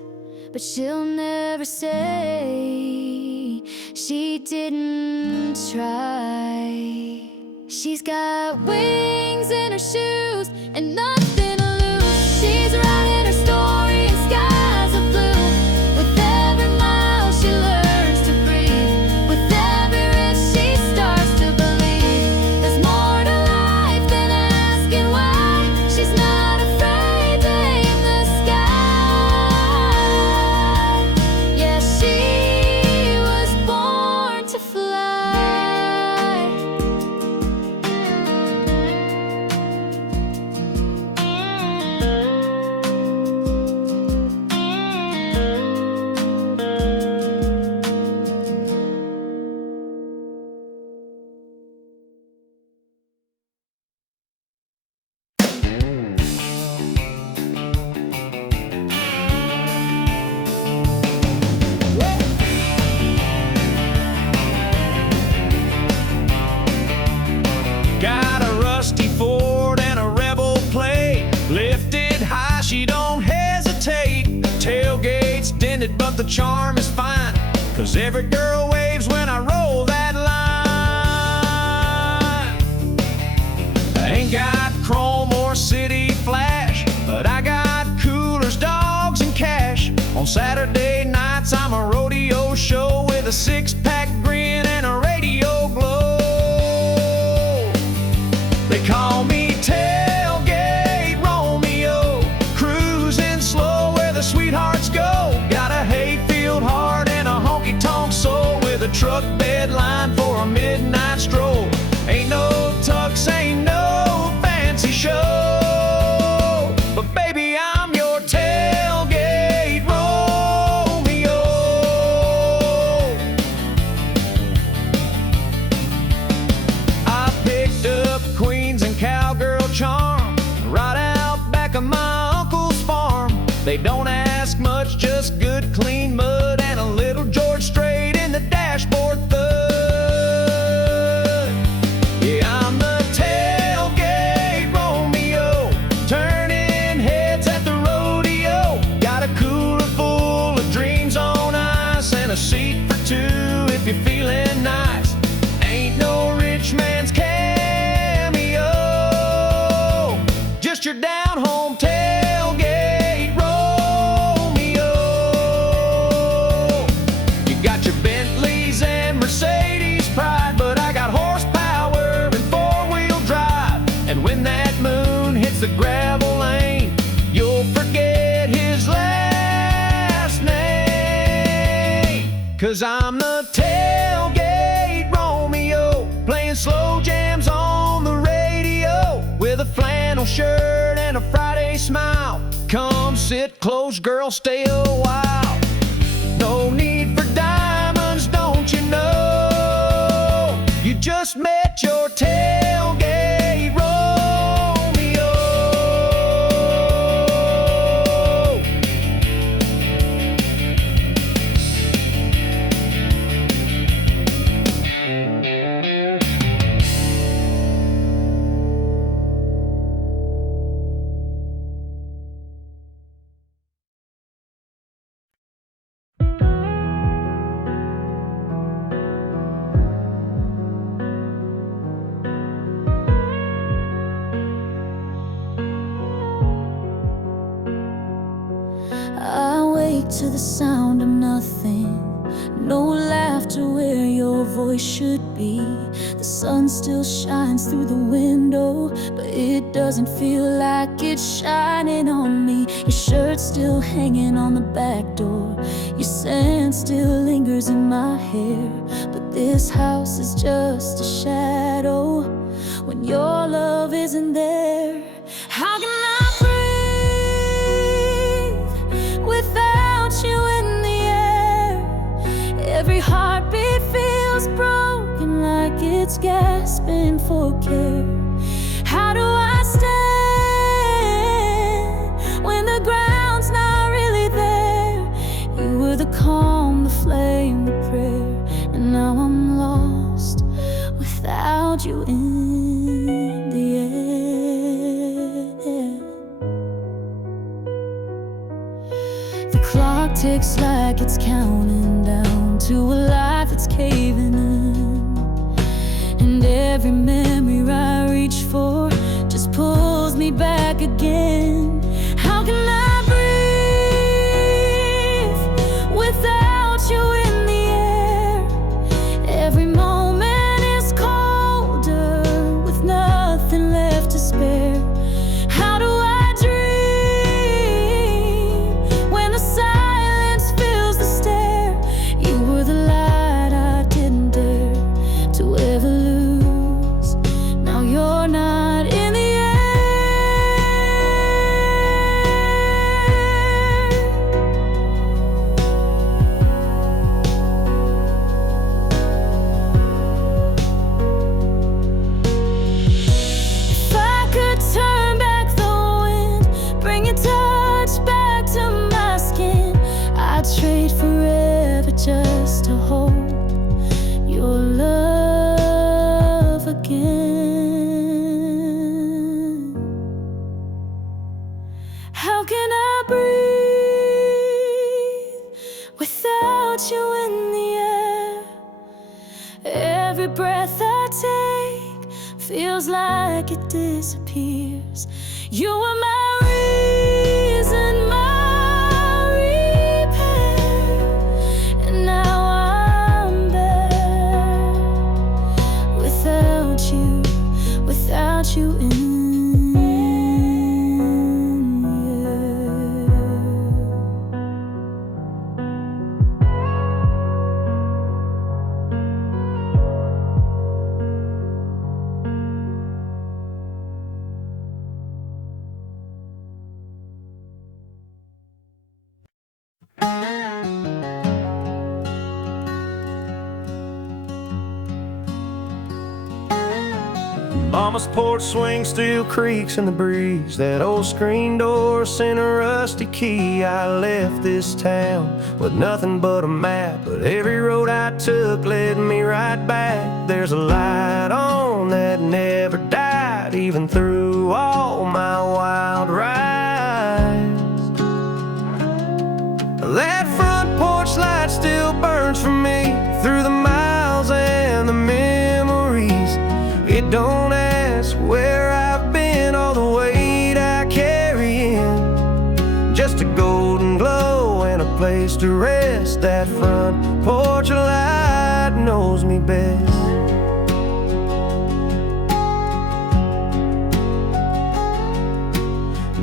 but she'll never say she didn't try. She's got wings in her shoes and nothing to lose. She's writing her story in skies of blue. With every mile she learns to breathe, with every risk she starts to believe there's more to life than asking why. She's not afraid to aim the sky. Yeah, she was born to fly. Got a rusty Ford and a Rebel plate, lifted high, she don't hesitate. Tailgate's dented, but the charm is fine, 'cause every girl waves when I roll that line. I ain't got chrome or city flash, but I got coolers, dogs, and cash. On Saturday nights I'm a rodeo show with a six-pack grin and a radio glow. They call me Tailgate Romeo, cruising slow where the sweethearts go. Got a hayfield heart and a honky-tonk soul, with a truck bed line for a midnight stroll. Ain't no tux, ain't no fancy show, but baby, I'm your tailgate Romeo. I picked up Queens and Cowgirl charm right out back of my uncle's farm. They don't ask much, just good clean mud and a little George Strait in the dashboard thud. Yeah, I'm the tailgate Romeo, turning heads at the rodeo. Got a cooler full of dreams on ice and a seat for two if you're feeling nice. Ain't no rich man's cameo, just your down-home tailgate Romeo. You got your Bentleys and Mercedes pride, but I got horsepower and four-wheel drive. And when that moon hits the gravel lane, you'll forget his last name. 'Cause I'm the tailgate Romeo, playing slow jams on the radio, with a flannel shirt and a Friday smile. Come sit close, girl, stay a while. No need for diamonds, don't you know? You just met your tailgate Romeo. I wake to the sound of nothing, no laughter where your voice should be. The sun still shines through the window, but it doesn't feel like it's shining on me. Your shirt's still hanging on the back door, your scent still lingers in my hair. But this house is just a shadow when your love isn't there. How can I breathe without you in the air? Every heartbeat feels broken, like it's gasping for care. How do I stand when the ground's not really there? You were the calm, the flame, the prayer, and now I'm lost without you in the air. The clock ticks like it's counting down to a life that's caving in, and every memory I reach for just pulls me back again. How can I breathe without you in the air? Every moment is colder with nothing left to spare. How do I dream when the silence fills the stare? You were the light I didn't dare to ever lose. Now you're not in the air. If I could turn back the wind, bring your touch back to my skin, I'd trade forever just to hold your love again. How can I breathe without you in the air? Every breath I take feels like it disappears. You were my reason, my repair, and now I'm bare without you in the Mama's porch swing still creaks in the breeze. That old screen door sent a rusty key. I left this town with nothing but a map, but every road I took led me right back. There's a light on that never died, even through all my wild rides. That front porch light still burns for me through the miles and the memories. It don't ask where I've been, all the weight I carry in. Just a golden glow and a place to rest. That front porch light knows me best.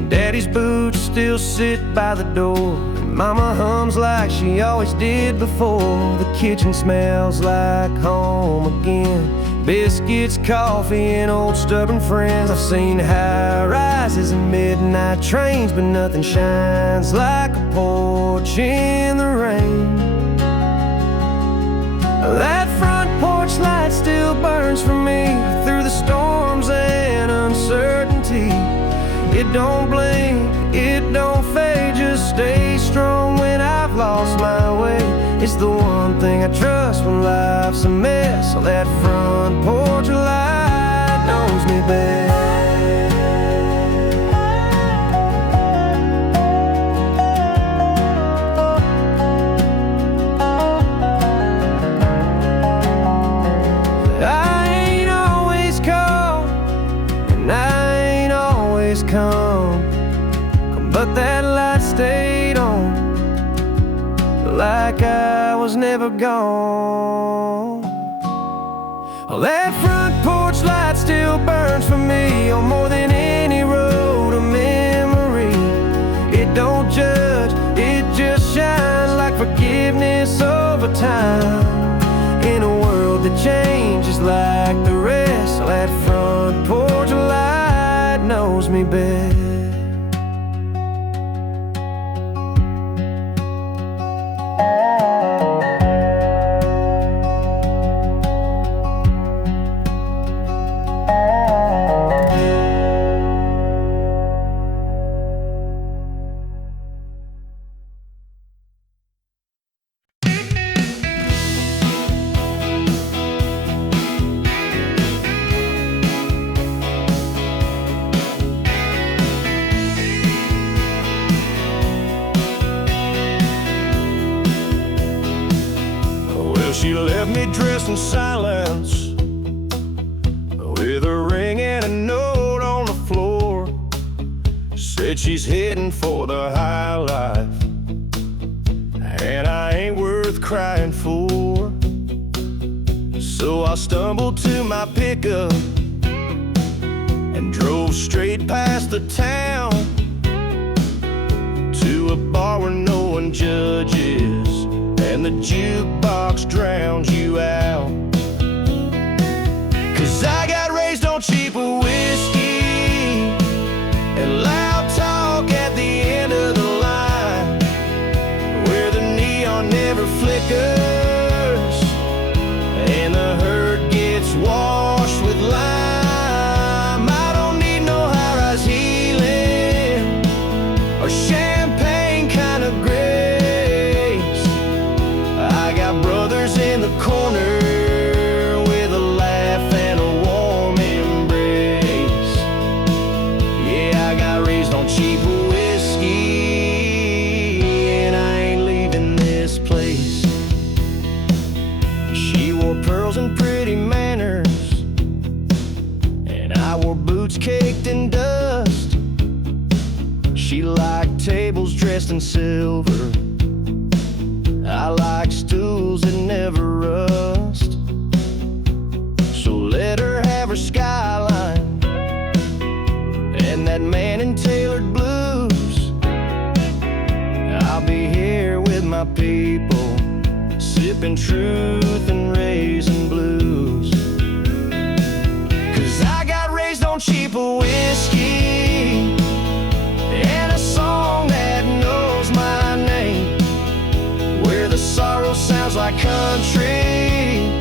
Daddy's boots still sit by the door, and Mama hums like she always did before. The kitchen smells like home again. Biscuits, coffee, and old stubborn friends. I've seen high rises and midnight trains, but nothing shines like a porch in the rain. That front porch light still burns for me through the storms and uncertainty. It don't blink, it don't fade, just stay strong when I've lost my way. It's the one thing I trust when life's a mess. So that front porch light knows me best. I ain't always calm, and I ain't always calm, but that light stayed on, like I was never gone. Oh, that front porch light still burns for me on more than any road or memory. It don't judge, it just shines like forgiveness over time. In a world that changes like the rest, that front porch light knows me best. She left me dressed in silence, with a ring and a note on the floor. Said she's heading for the high life, and I ain't worth crying for. So I stumbled to my pickup and drove straight past the town to a bar where no one judges and the jukebox drowns you out. 'Cause I got raised on cheap whiskey and loud talk at the end of the line, where the neon never flickers and the hurt gets washed with lime. I don't need no high-rise healing or champagne kind of grace. Brothers in the corner with a laugh and a warm embrace. Yeah, I got raised on cheap whiskey, and I ain't leaving this place. She wore pearls and pretty manners, and I wore boots caked in dust. She liked tables dressed in silver, I like stools that never rust. So let her have her skyline and that man in tailored blues. I'll be here with my people, sipping truth and raising blues. 'Cause I got raised on cheap whiskey and a song that knows my name, where the sorrow sounds like country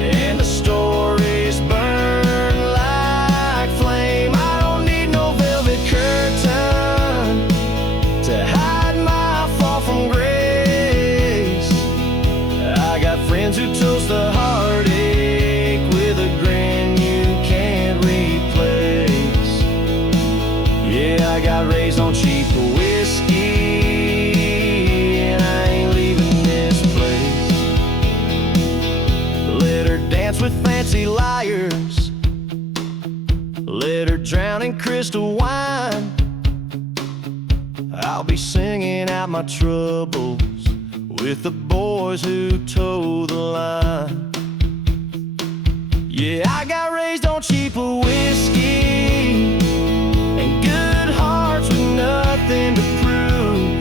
and the stories burn like flame. I don't need no velvet curtain to hide my fall from grace. I got friends who toast the heartache with a grin you can't replace. Yeah, I got raised on cheap whiskey, with fancy liars. Let her drown in crystal wine. I'll be singing out my troubles with the boys who toe the line. Yeah, I got raised on cheap whiskey and good hearts with nothing to prove.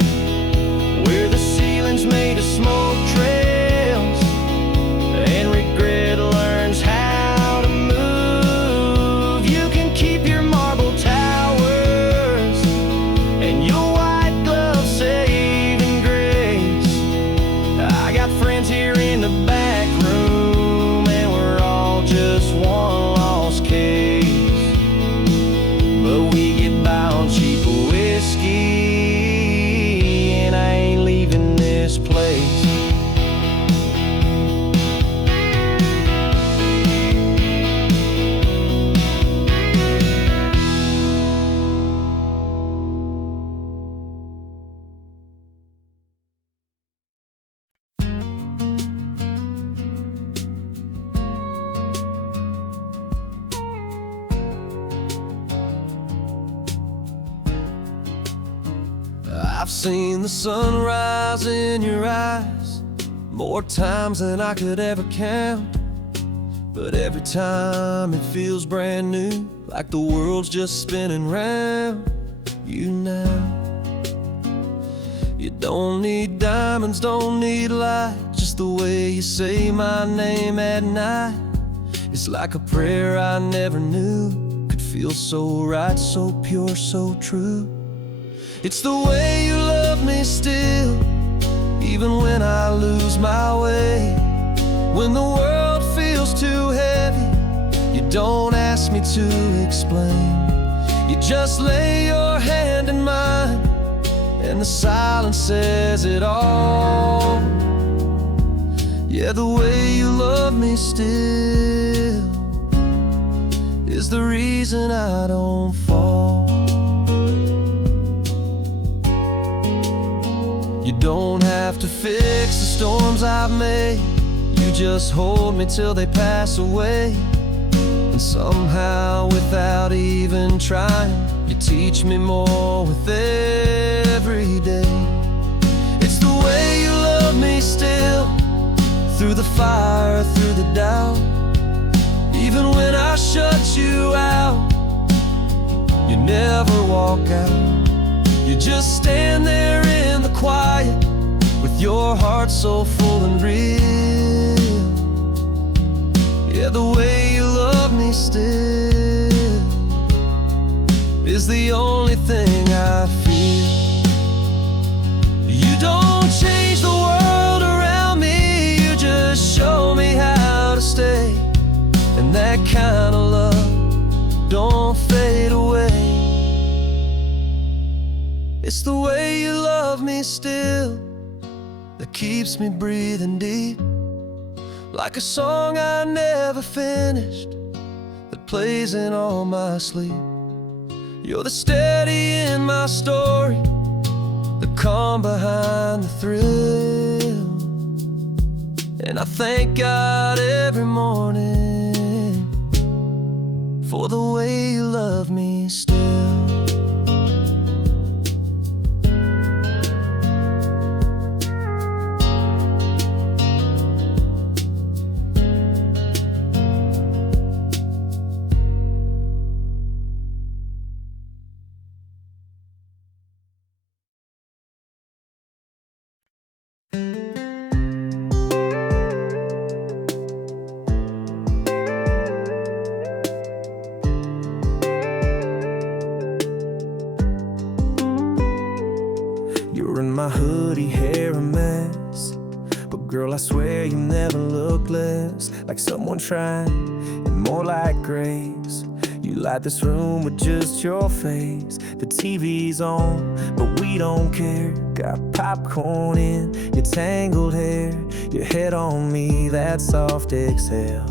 I've seen the sunrise in your eyes more times than I could ever count. But every time it feels brand new, like the world's just spinning round you now. You don't need diamonds, don't need light, just the way you say my name at night. It's like a prayer I never knew could feel so right, so pure, so true. It's the way you love me still, even when I lose my way. When the world feels too heavy, you don't ask me to explain. You just lay your hand in mine, and the silence says it all. Yeah, the way you love me still is the reason I don't fall. You don't have to fix the storms I've made, you just hold me till they pass away. And somehow, without even trying, you teach me more with every day. It's the way you love me still, through the fire, through the doubt. Even when I shut you out, you never walk out. You just stand there in the quiet, with your heart so full and real. Yeah, the way you love me still is the only thing I feel. You don't change the world around me, you just show me how to stay. And that kind of love don't fade away. It's the way you love me still that keeps me breathing deep, like a song I never finished that plays in all my sleep. You're the steady in my story, the calm behind the thrill. And I thank God every morning for the way you love me still. You're in my hoodie, hair a mess, but girl, I swear you never look less like someone trying, and more like grace. You light this room with just your face. The TV's on, but we don't care. Got popcorn in your tangled hair, your head on me, that soft exhale.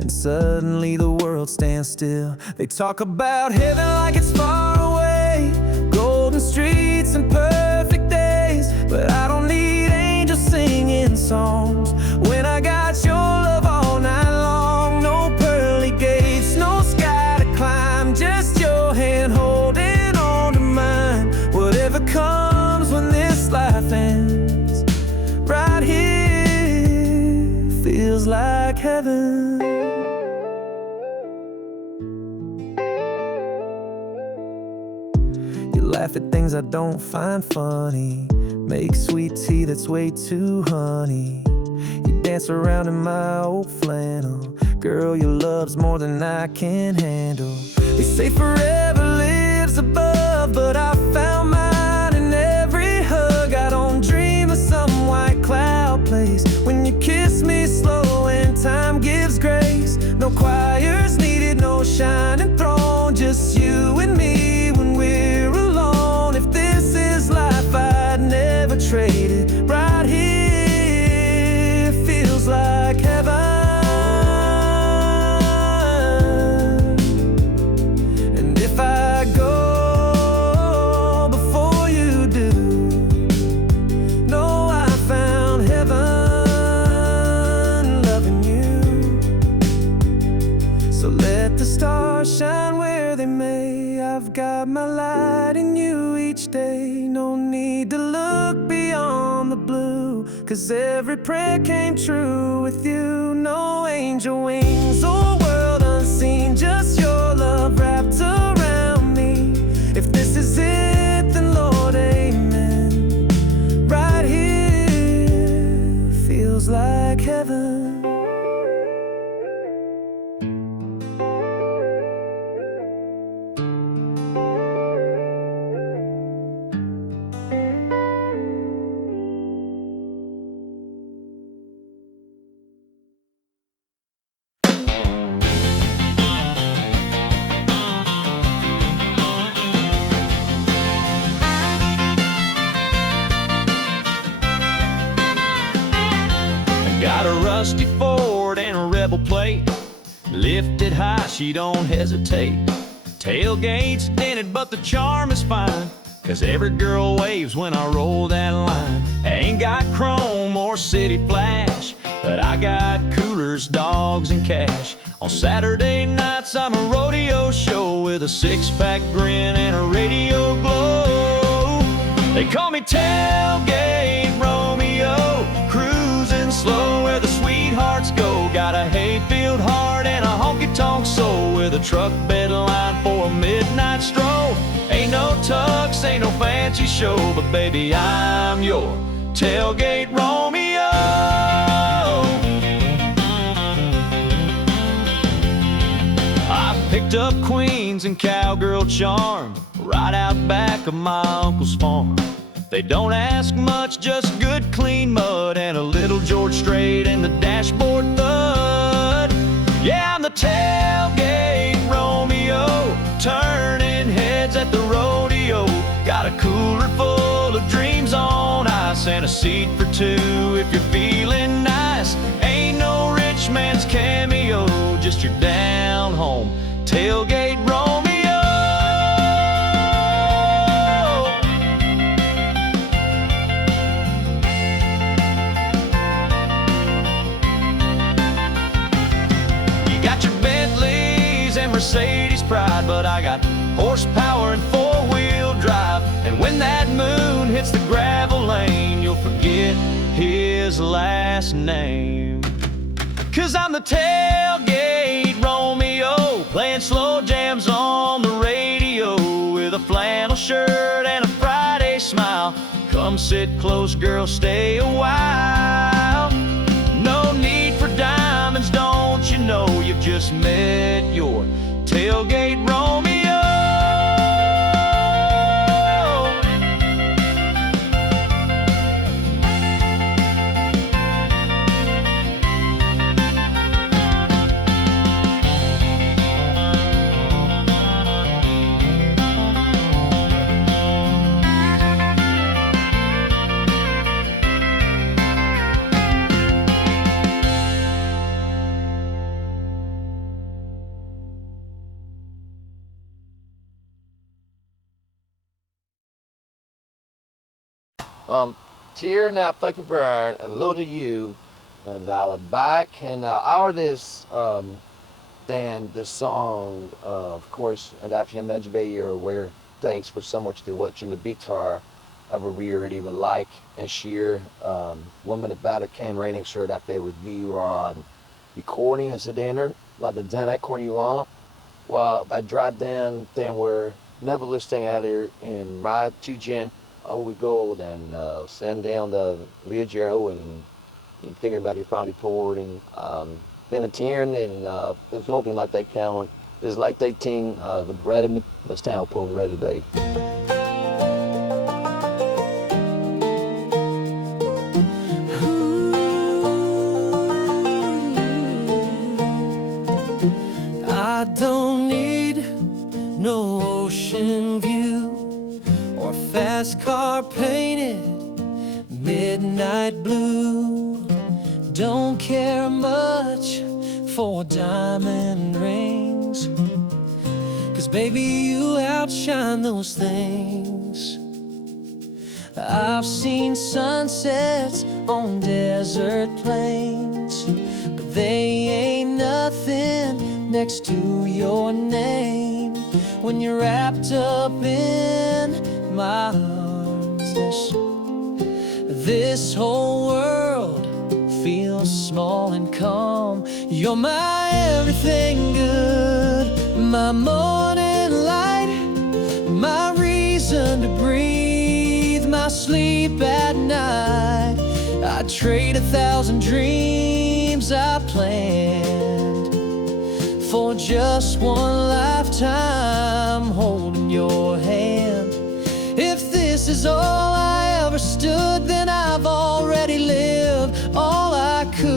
And suddenly the world stands still. They talk about heaven like it's far away, golden streets and perfect days, but I don't need angels singing songs when I got your love all night long. No pearly gates, no sky to climb, just your hand holding on to mine. Whatever comes when this life ends, right here feels like heaven. Laugh at things I don't find funny, make sweet tea that's way too honey. You dance around in my old flannel, girl, your love's more than I can handle. They say forever lives above, but I found mine in every hug. I don't dream of some white cloud place when you kiss me slow and time gives grace. No choirs needed, no shining throne, just you and me when we're alone. If this is life, I'd never trade it. Right here feels like heaven. And if I my light in you each day. No need to look beyond the blue, 'cause every prayer came true with you. No angel wings or world unseen, just your love wrapped around me. If this is it, then Lord, amen. Right here feels like heaven. Got a rusty Ford and a Rebel plate. Lifted high, she don't hesitate. Tailgate's dented, but the charm is fine, 'cause every girl waves when I roll that line. I ain't got chrome or city flash, but I got coolers, dogs, and cash. On Saturday nights, I'm a rodeo show with a six-pack grin and a radio glow. They call me Tailgate Romeo, cruising slow where the sweethearts go. Got a hayfield heart and a honky-tonk soul, with a truck bed line for a midnight stroll. Ain't no tux, ain't no fancy show, but baby, I'm your Tailgate Romeo. I picked up Queens and Cowgirl Charm right out back of my uncle's farm. They don't ask much, just good clean mud and a little George Strait in the dashboard thud. Yeah, I'm the Tailgate Romeo, turning heads at the rodeo. Got a cooler full of dreams on ice and a seat for two if you're feeling nice. Ain't no rich man's cameo, just your down home Tailgate Romeo. Mercedes pride, but I got horsepower and four-wheel drive. And when that moon hits the gravel lane, you'll forget his last name. 'Cause I'm the Tailgate Romeo, playing slow jams on the radio, with a flannel shirt and a Friday smile. Come sit close, girl, stay a while. No need for diamonds, don't you know? You've just met your Tailgate Romeo. Tear now fucking burn, and low to you, and I'll back and our this then the song of course, and after you bay you're aware, thanks for so much to watching the guitar of a really would like and sheer woman about a can raining shirt out there with you on recording as a dinner, like the den I call you on. Well, I drive down then we're never listening out here in my 2 gen. We go and send down the Leggero and thinking about your family pouring. Been a tearing and there's nothing like they count. There's like they ting the bread and the style pour ready today. I don't need no ocean view or fast car painted midnight blue. Don't care much for diamond rings, 'cause baby you outshine those things. I've seen sunsets on desert plains, but they ain't nothing next to your name. when you're wrapped up in my arms. This whole world feels small and calm. You're my everything good, my morning light, my reason to breathe, my sleep at night. I'd trade 1,000 dreams I planned for just one lifetime holding your hand. If this is all I ever stood, then I've already lived all I could.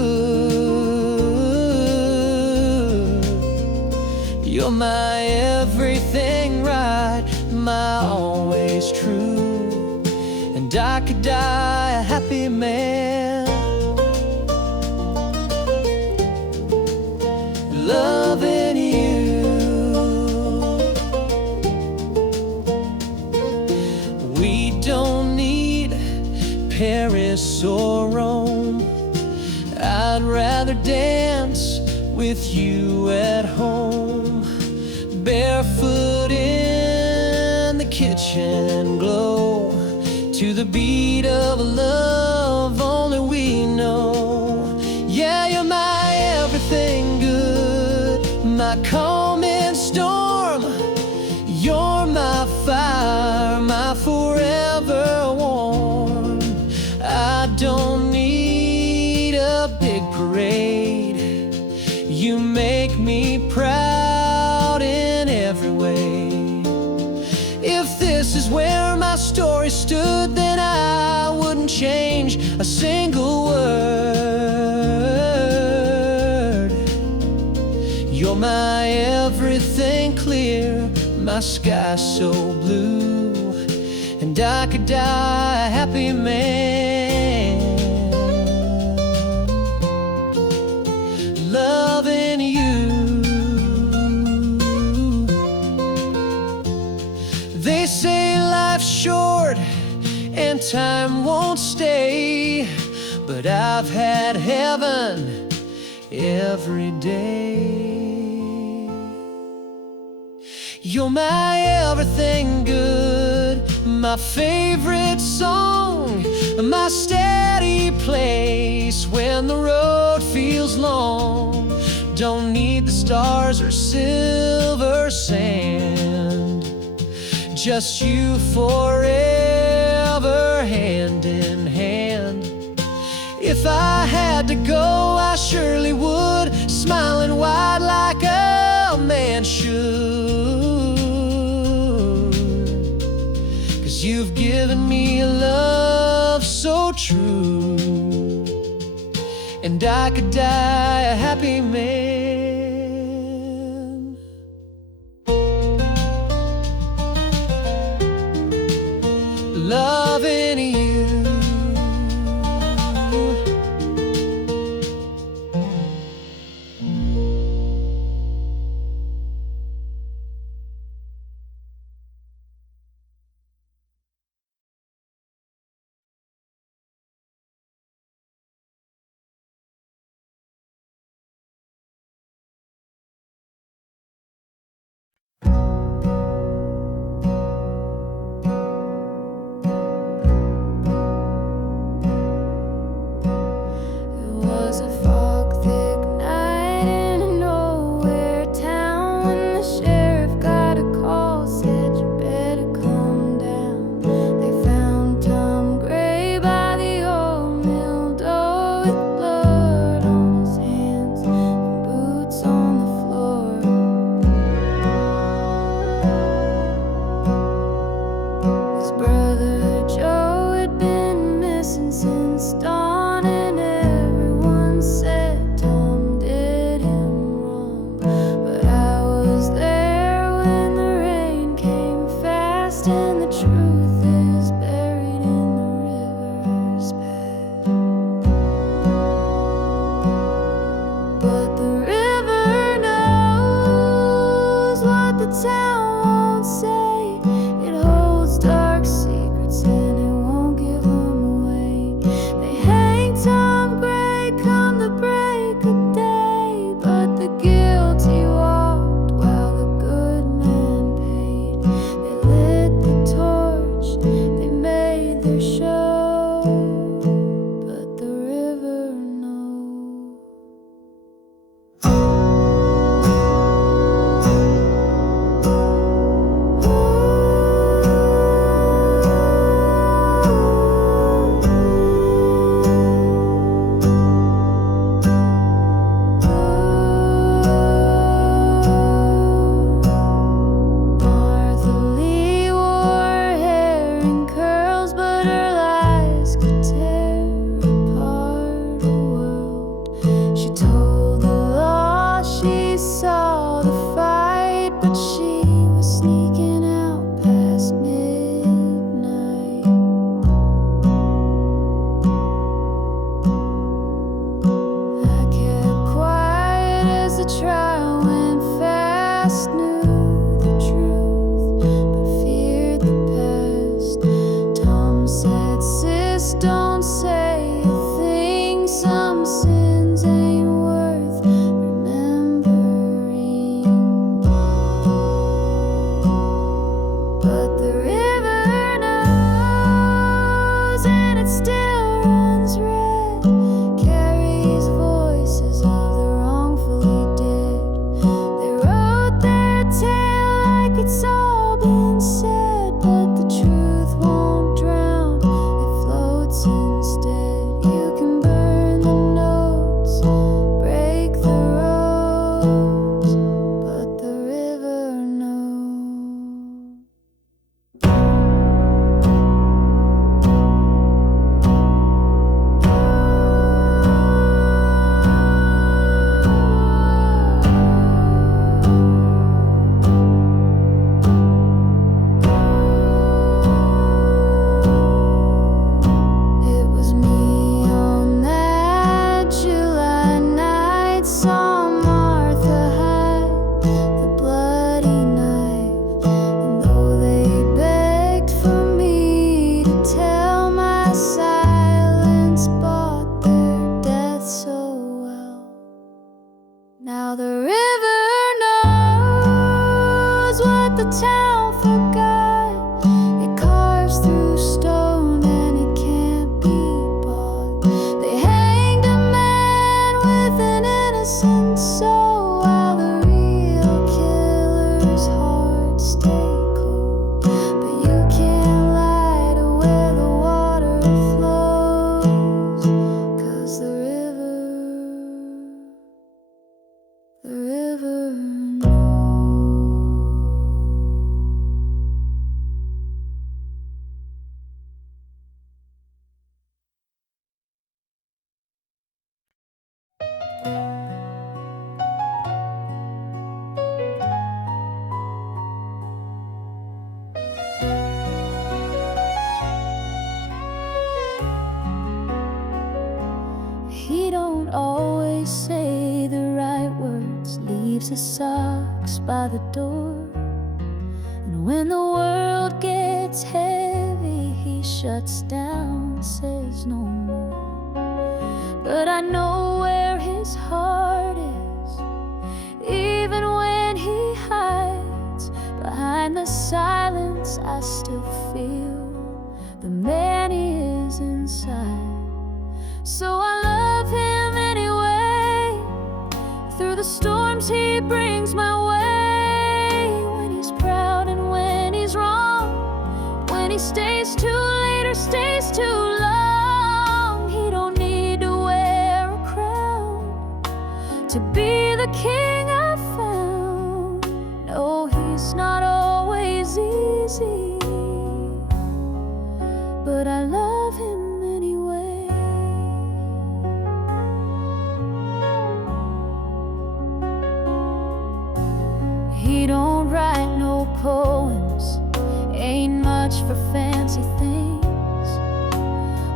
You're my everything right, my always true, and I could die a happy man. Loving you. We don't need Paris or Rome. I'd rather dance with you at home, barefoot in the kitchen glow, to the beat of a love only we know. Yeah, you're my everything good, my calming storm. You're my fire, my forever warm. I don't need a big parade. You make me proud in every way. If this is where my story stood, then I wouldn't change a single word. You're my everything clear, my sky so blue, and I could die a happy man. Loving you. They say life's short and time won't stay, but I've had heaven every day. You're my everything good, my favorite song, my steady place when the road feels long. Don't need the stars or silver sand, just you forever, hand in hand. If I had to go, I surely would, smiling wide like a man should. 'Cause you've given me a love so true, and I could die a happy man. Loving you. But the guilty walked while the good man paid. hangs his socks by the door. And when the world gets heavy, he shuts down, says no more. But I know where his heart is, even when he hides behind the silence. I still feel the man he is inside. So I love him anyway. Through the storms he brings my way. When he's proud and when he's wrong, when he stays too late or stays too long. He don't need to wear a crown to be the king I found. No, he's not always easy, but I love him anyway. He don't write no poems, ain't much for fancy things.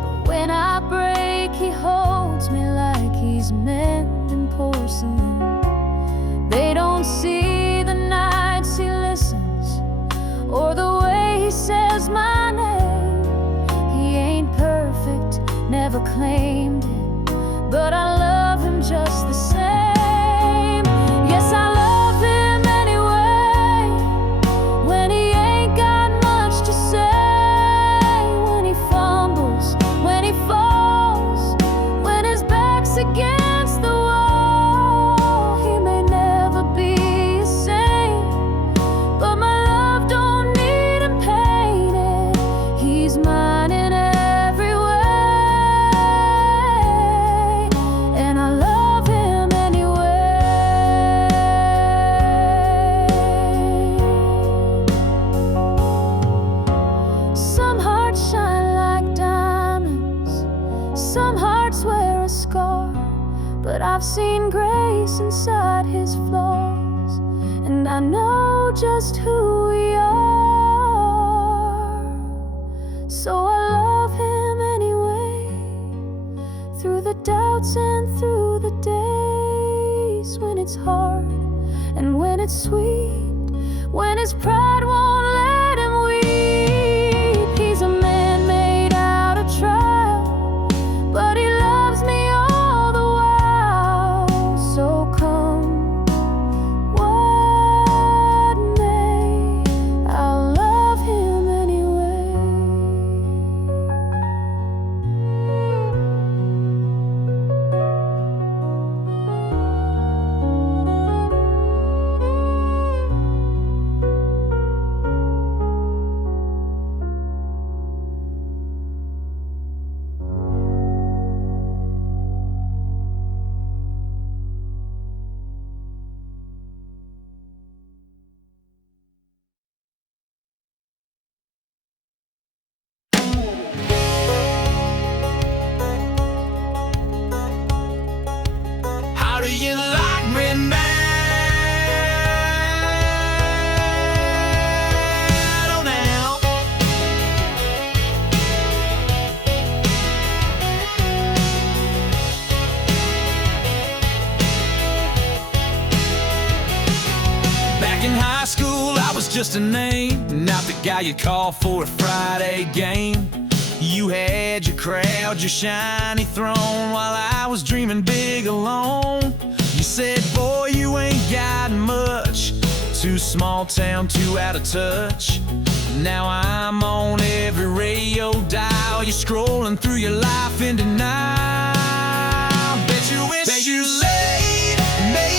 But when I break, he holds me like he's mending porcelain. They don't see the nights he listens, or the way he says my name. He ain't perfect, never claimed it, but I love him just the same. Yes, I love him anyway. When he ain't got much to say, when he fumbles, when he falls, when his back's against the wall. He may never be a saint, but my love don't need him painted. He's mine in every way, and I love him anyway. Some hearts shine like diamonds, some hearts wear a scar, but I've seen grace inside his flaws, and I know just who we are. So I love him anyway. Through the doubts and through the days, when it's hard and when it's sweet, when his pride won't let him weep. He's a man made out of trial, but he loves me all the while. So come what may, I'll love him anyway. How do you like me now? Oh, now. Back in high school, I was just a name, not the guy you call for a Friday game. You had your crowd, your shiny throne, while I was dreaming big alone. You said, boy, you ain't got much, too small town, too out of touch. Now I'm on every radio dial. You're scrolling through your life in denial. Bet you wish that you laid me.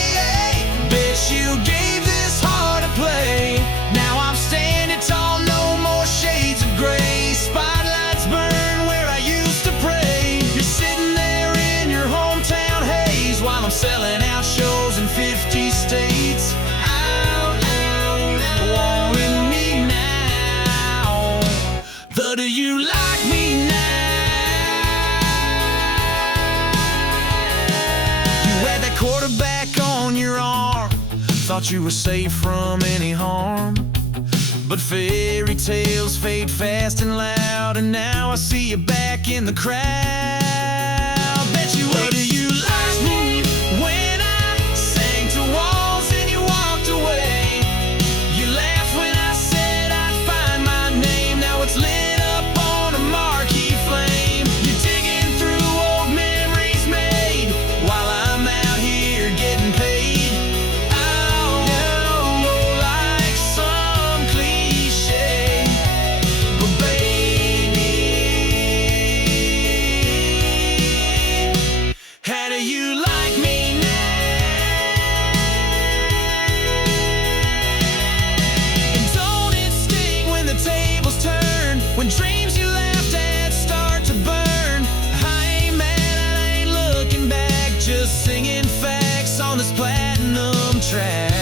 Bet you gave this heart a play. Now I'm standing tall, no more shades of gray. Spotlights burn where I used to pray. You're sitting there in your hometown haze, while I'm selling out shows in 50 states. Out, wanting me now. But do you like me now? You had that quarterback on your arm, thought you were safe from any harm. But fairy tales fade fast and loud, and now I see you back in the crowd. Bet you wish you liked me when I sang to walls in When dreams you laughed at start to burn, I ain't mad, I ain't looking back, just singing facts on this platinum track.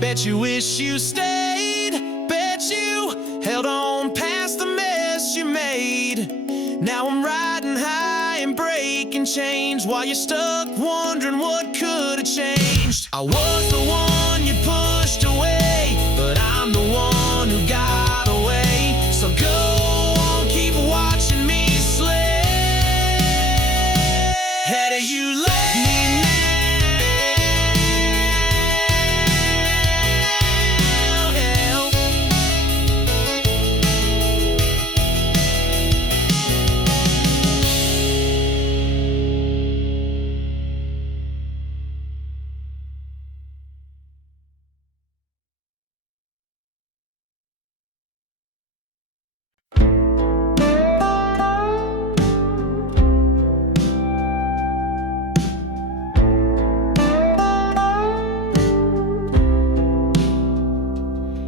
Bet you wish you stayed, bet you held on past the mess you made. Now I'm riding high and breaking chains while you're stuck wondering what could have changed. I was the one you pushed away, but I'm the one who got away. So go on, keep watching me slay. How do you let me now?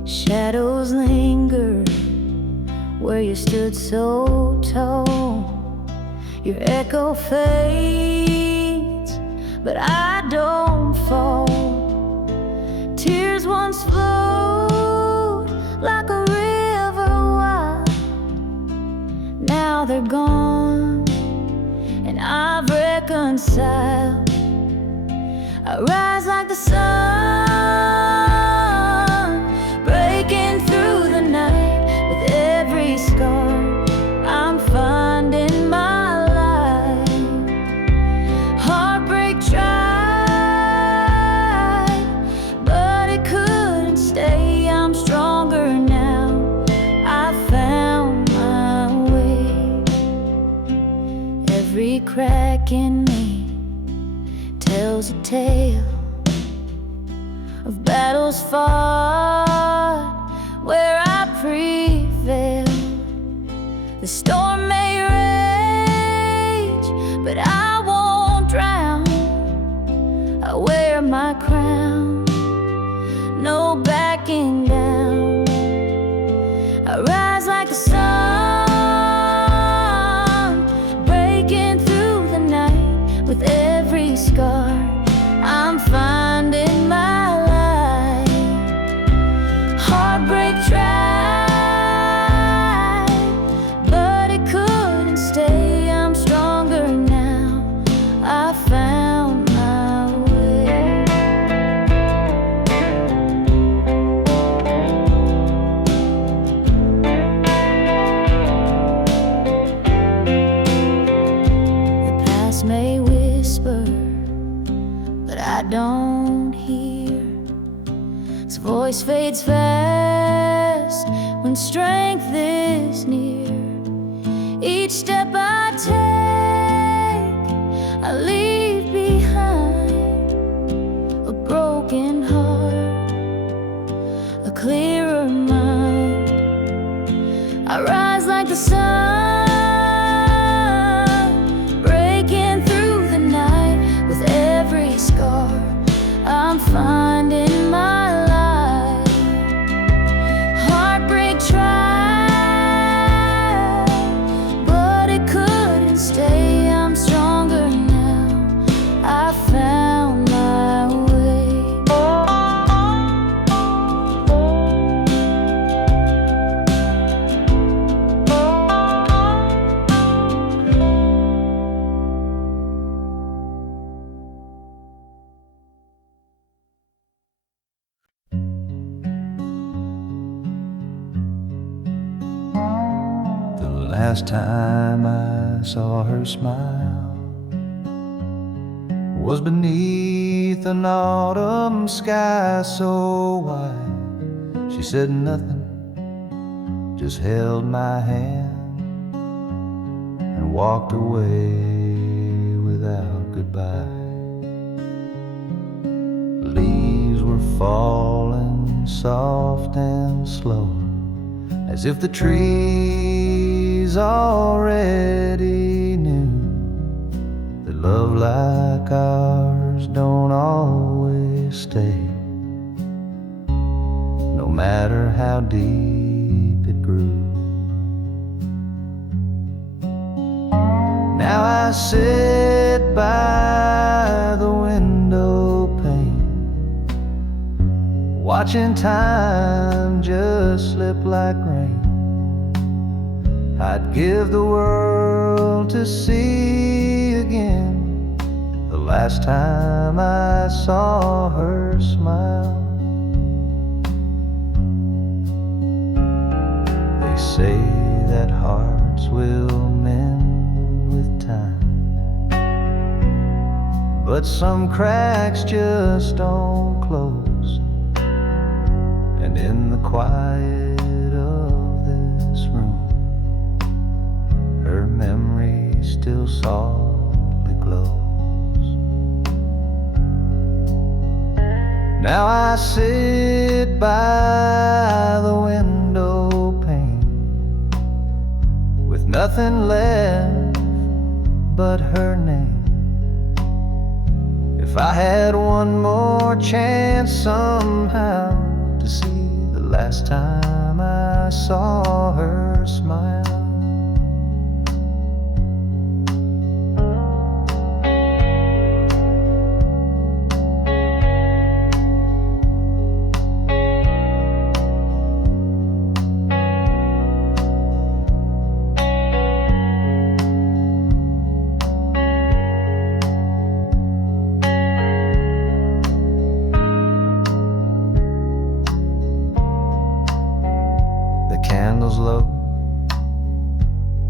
Shadows linger where you stood so tall. Your echo fades, but I don't fall. Tears once flowed like a river wide. Now they're gone, and I've reconciled. I rise like the sun, breaking through the night. With every scar, I'm finding my light. Heartbreak tried, but it couldn't stay. I'm stronger now, I found my way. Every crack in me tells a tale of battles fought where I prevail. The storm may rage, but I won't drown. I wear my crown, no backing down. I rise like the sun, breaking through the night. With every scar, I'm finding my light. Heartbreak tried, but it couldn't stay. I'm stronger now, I found my way. The past may whisper, but I don't hear. Its voice fades fast when strength is near. Each step I take, I leave behind a broken heart, a clearer mind. I rise like the sun, breaking through the night. With every scar, I'm finding my light. Heartbreak tried, but it couldn't stay. I'm stronger now, I found my way. The last time I saw her smile was beneath an autumn sky so white. She said nothing, just held my hand and walked away without goodbye. Leaves were falling soft and slow, as if the trees already knew that love like ours don't always stay, no matter how deep it grew. I sit by the window pane, watching time just slip like rain. I'd give the world to see again the last time I saw her smile. They say that hearts will mend with time, but some cracks just don't close. And in the quiet of this room, her memory still softly glows. Now I sit by the window pane with nothing left but her name. If I had one more chance somehow to see the last time I saw her smile. Candles low,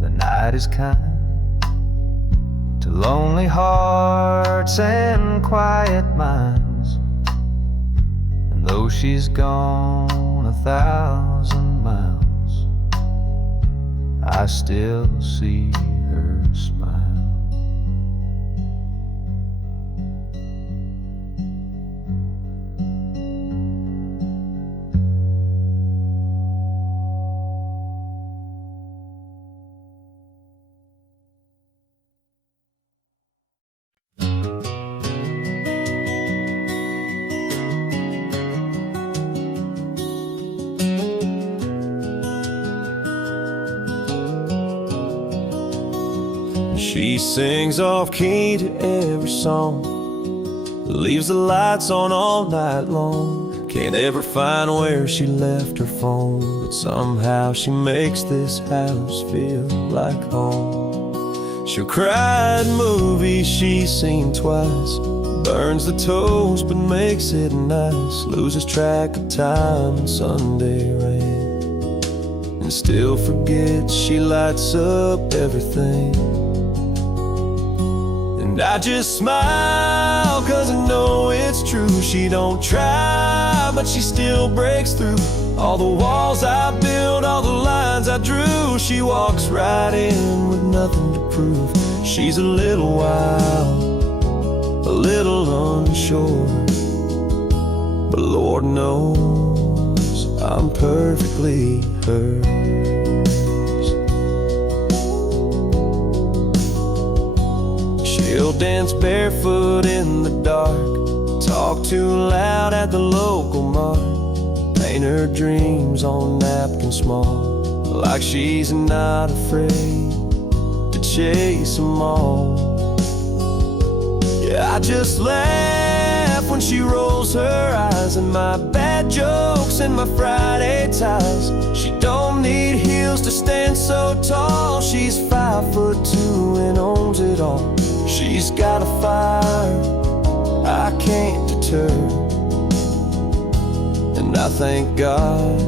the night is kind to lonely hearts and quiet minds. And though she's gone 1,000 miles, I still see her smile. She sings off key to every song, leaves the lights on all night long. Can't ever find where she left her phone, but somehow she makes this house feel like home. She'll cry at movies she's seen twice, burns the toast but makes it nice, loses track of time in Sunday rain, and still forgets she lights up everything. And I just smile, cause I know it's true. She don't try, but she still breaks through all the walls I built, all the lines I drew. She walks right in with nothing to prove. She's a little wild, a little unsure, but Lord knows I'm perfectly hers. She'll dance barefoot in the dark, talk too loud at the local mart, paint her dreams on napkins small, like she's not afraid to chase them all. Yeah, I just laugh when she rolls her eyes at my bad jokes and my Friday ties. She don't need heels to stand so tall. She's 5'2" and owns it all. She's got a fire I can't deter, and I thank God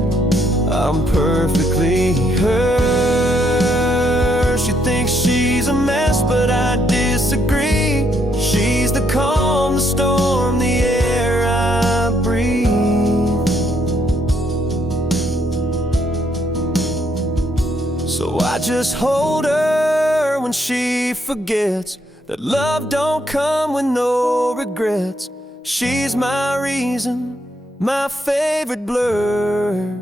I'm perfectly hers. She thinks she's a mess, but I disagree. She's the calm, the storm, the air I breathe. So I just hold her when she forgets that love don't come with no regrets. She's my reason, my favorite blur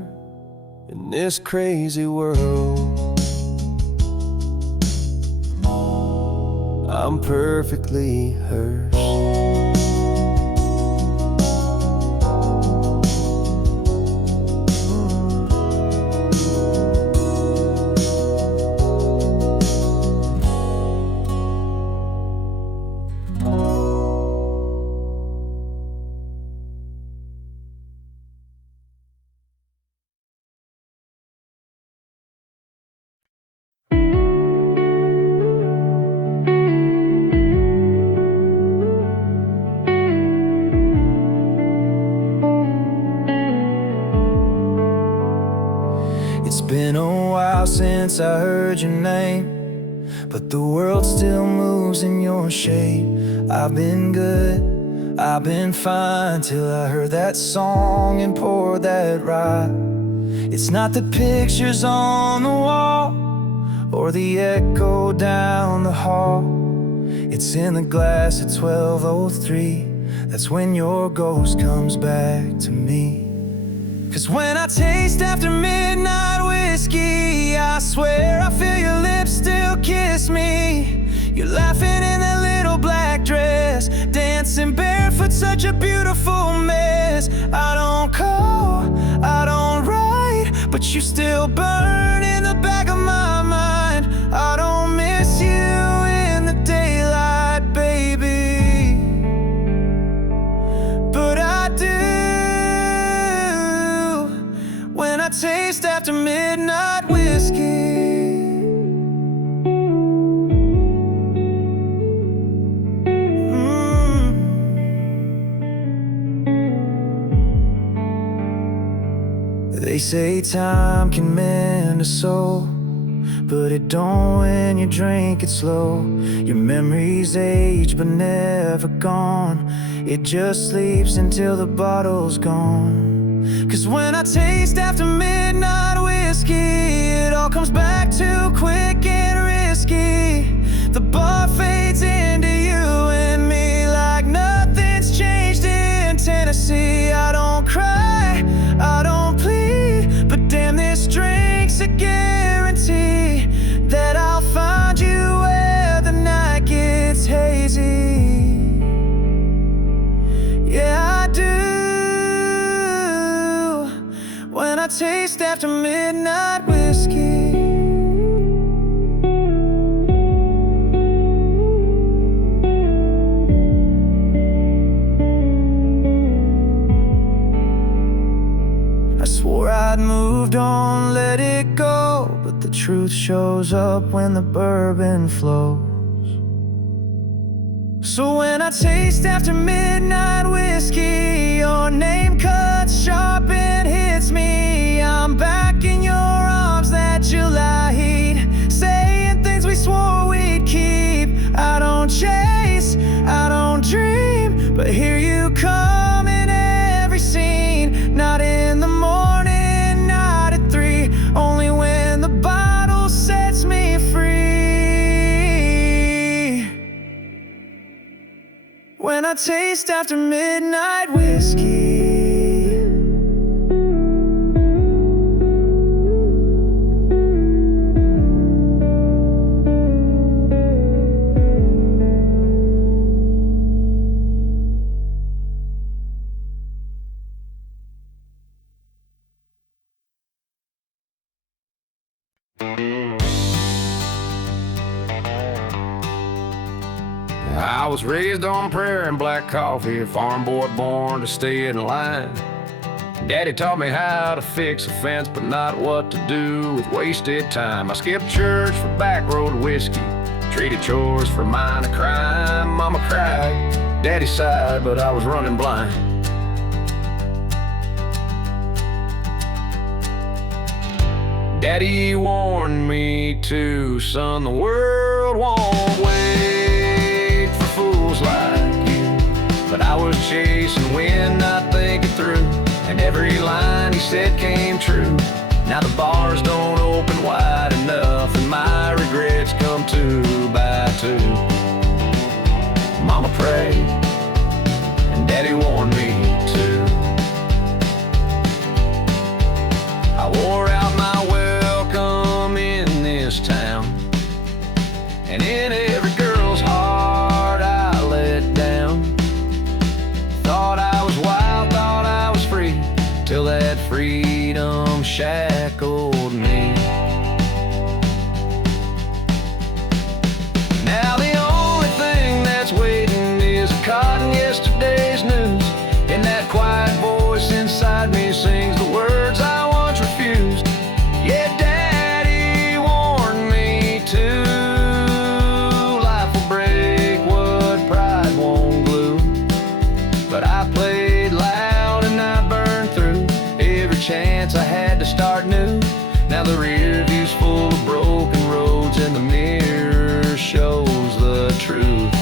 in this crazy world. I'm perfectly hers. It's been a while since I heard your name, but the world still moves in your shape. I've been good, I've been fine, till I heard that song and poured that ride. It's not the pictures on the wall or the echo down the hall. It's in the glass at 12:03. That's when your ghost comes back to me. 'Cause when I taste after midnight whiskey, I swear I feel your lips still kiss me. You're laughing in that little black dress, dancing barefoot, such a beautiful mess. I don't call, I don't write, but you still burn in the back of my mind. I don't miss you in the daylight, baby, but I do when I taste after midnight whiskey. They say time can mend a soul, but it don't when you drink it slow. Your memories age but never gone. It just sleeps until the bottle's gone. 'Cause when I taste after midnight whiskey, it all comes back too quick and risky. The bar fades into you and me like nothing's changed in Tennessee. I don't cry, I don't plead, but damn, this drink's a guarantee that I'll find you where the night gets hazy. Yeah, I do when I taste after midnight whiskey. I swore I'd moved on, let it go, but the truth shows up when the bourbon flows. So when I taste after midnight whiskey, your name cuts sharp and hits me. I'm back in your arms that July heat, saying things we swore we'd keep. I don't chase, I don't dream, but here you come in every scene. Not in the morning, not at 3, only when the bottle sets me free. When I taste after midnight whiskey. I was raised on prayer and black coffee, a farm boy born to stay in line. Daddy taught me how to fix a fence, but not what to do with wasted time. I skipped church for back road whiskey, traded chores for minor crime. Mama cried, Daddy sighed, but I was running blind. Daddy warned me too, son, the world won't wait for fools like you. But I was chasing wind, not thinking through, and every line he said came true. Now the bars don't open wide enough, and my regrets come 2 by 2. Mama prayed, and Daddy warned me too. I wore out my welcome in this town, and in every girl's heart I let down. Thought I was wild, thought I was free, till that freedom shackled me. Now the only thing that's waiting is a caught in yesterday's news. Now the rear view's full of broken roads and the mirror shows the truth.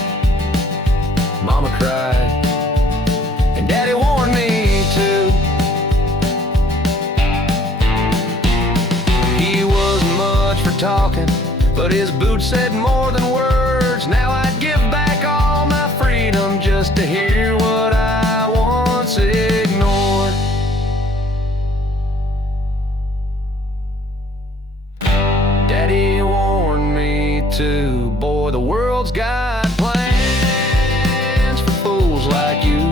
Mama cried, and Daddy warned me too. He wasn't much for talking, but his boots said more than words. Now I'd give back all my freedom just to hear what I once ignored. Daddy warned me too, boy, the world's got plans for fools like you.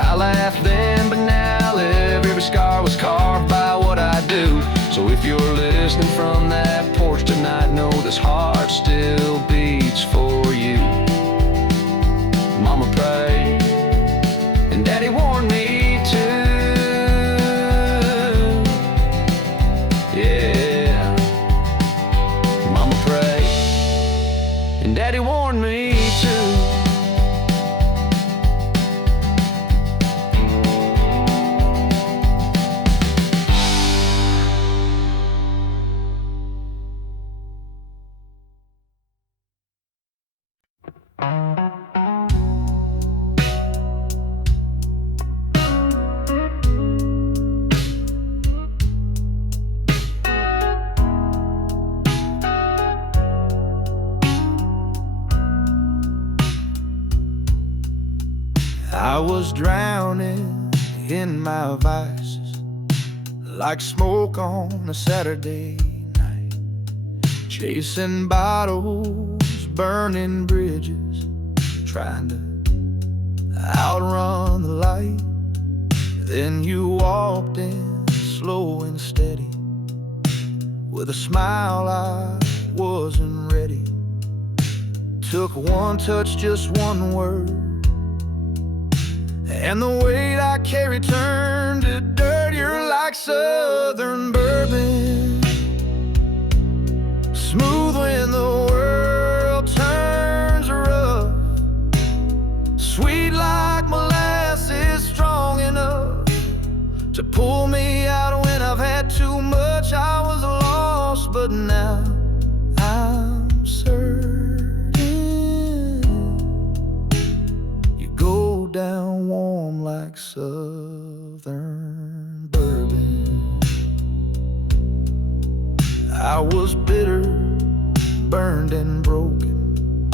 I laughed then, but now every scar was carved by what I do. So if you're listening from that porch tonight, know this heart still beats for you. Mama prayed, and Daddy warned me too. Yeah, Mama prayed, and Daddy warned me too. I was drowning in my vices, like smoke on a Saturday night, chasing bottles, burning bridges, trying to outrun the light. Then you walked in slow and steady, with a smile I wasn't ready. Took one touch, just one word, and the weight I carried turned to dirt. You're like southern bourbon, smooth when the world turns rough, sweet like molasses, strong enough to pull me out when I've had too much. I was lost, but now I'm certain you go down warm like southern bourbon. I was bitter, burned and broken,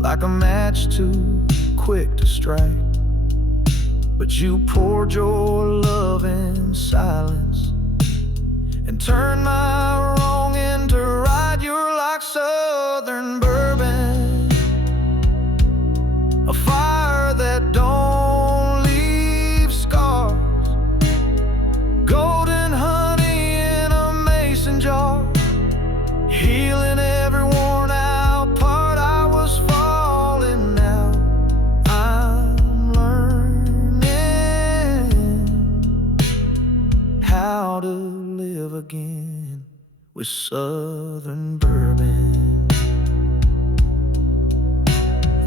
like a match too quick to strike. But you poured your love in silence and turned my wrong into right. You're like southern bourbon, a fire that don't leave scars, golden honey in a mason jar, healing every worn out part. I was falling, now I'm learning how to live again with southern bourbon.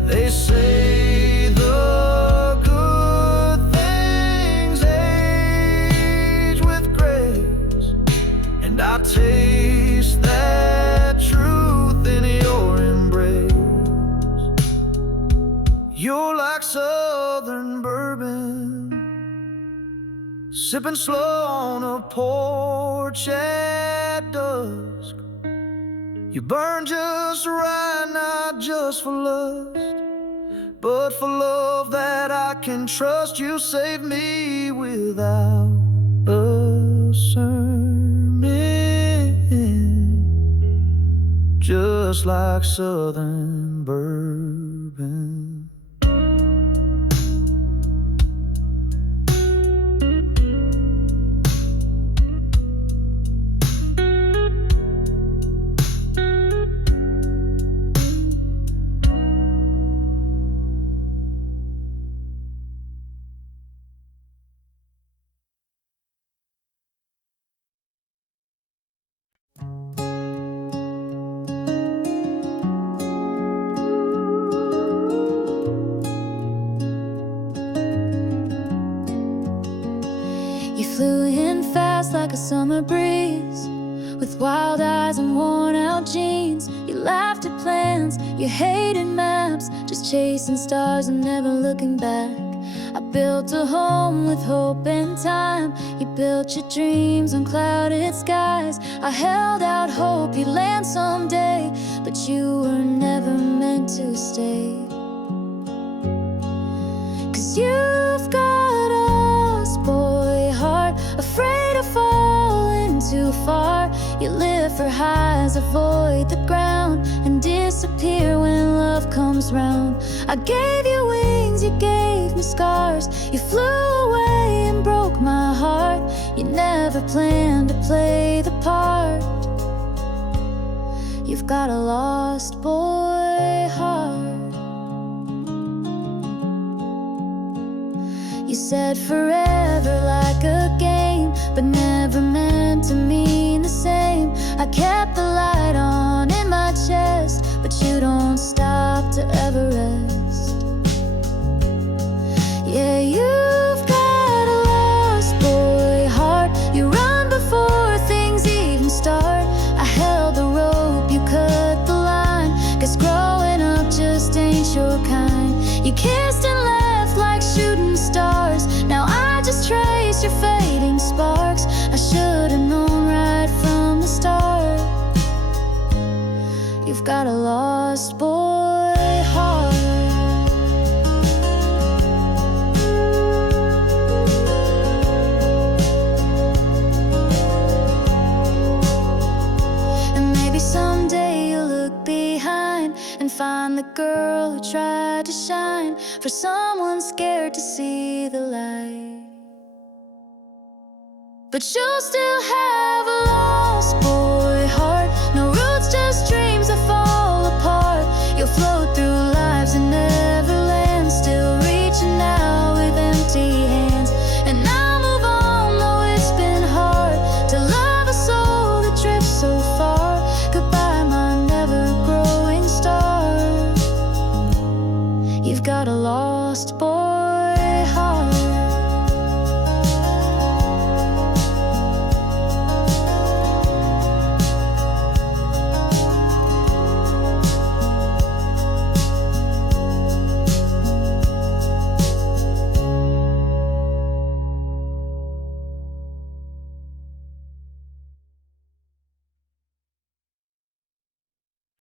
They say the good things age with grace, and I taste that truth in your embrace. You're like southern bourbon, sipping slow on a porch at dusk. You burn just right, not just for lust, but for love that I can trust. You save me without a sermon, just like southern bourbon. like a summer breeze. With wild eyes and worn out jeans, you laughed at plans, you hated maps, just chasing stars and never looking back. I built a home with hope and time. You built your dreams on clouded skies. I held out hope you'd land someday, but you were never meant to stay. 'Cause you've got a lost boy heart, afraid of falling too far. You live for highs, avoid the ground, and disappear when love comes round. I gave you wings, you gave me scars. You flew away and broke my heart. You never planned to play the part. You've got a lost boy heart. You said forever like a game, but never meant to mean the same. I kept the light on in my chest, but you don't stop to ever rest. Yeah, you've got a lost boy heart. You run before things even start. I held the rope, you cut the line. Guess growing up just ain't your kind. You kissed and left like shooting stars. Now I just trace your fading sparks. I should've known right from the start. You've got a lost boy heart. And maybe someday you'll look behind and find the girl who tried to shine for someone scared to see the light. But you'll still have a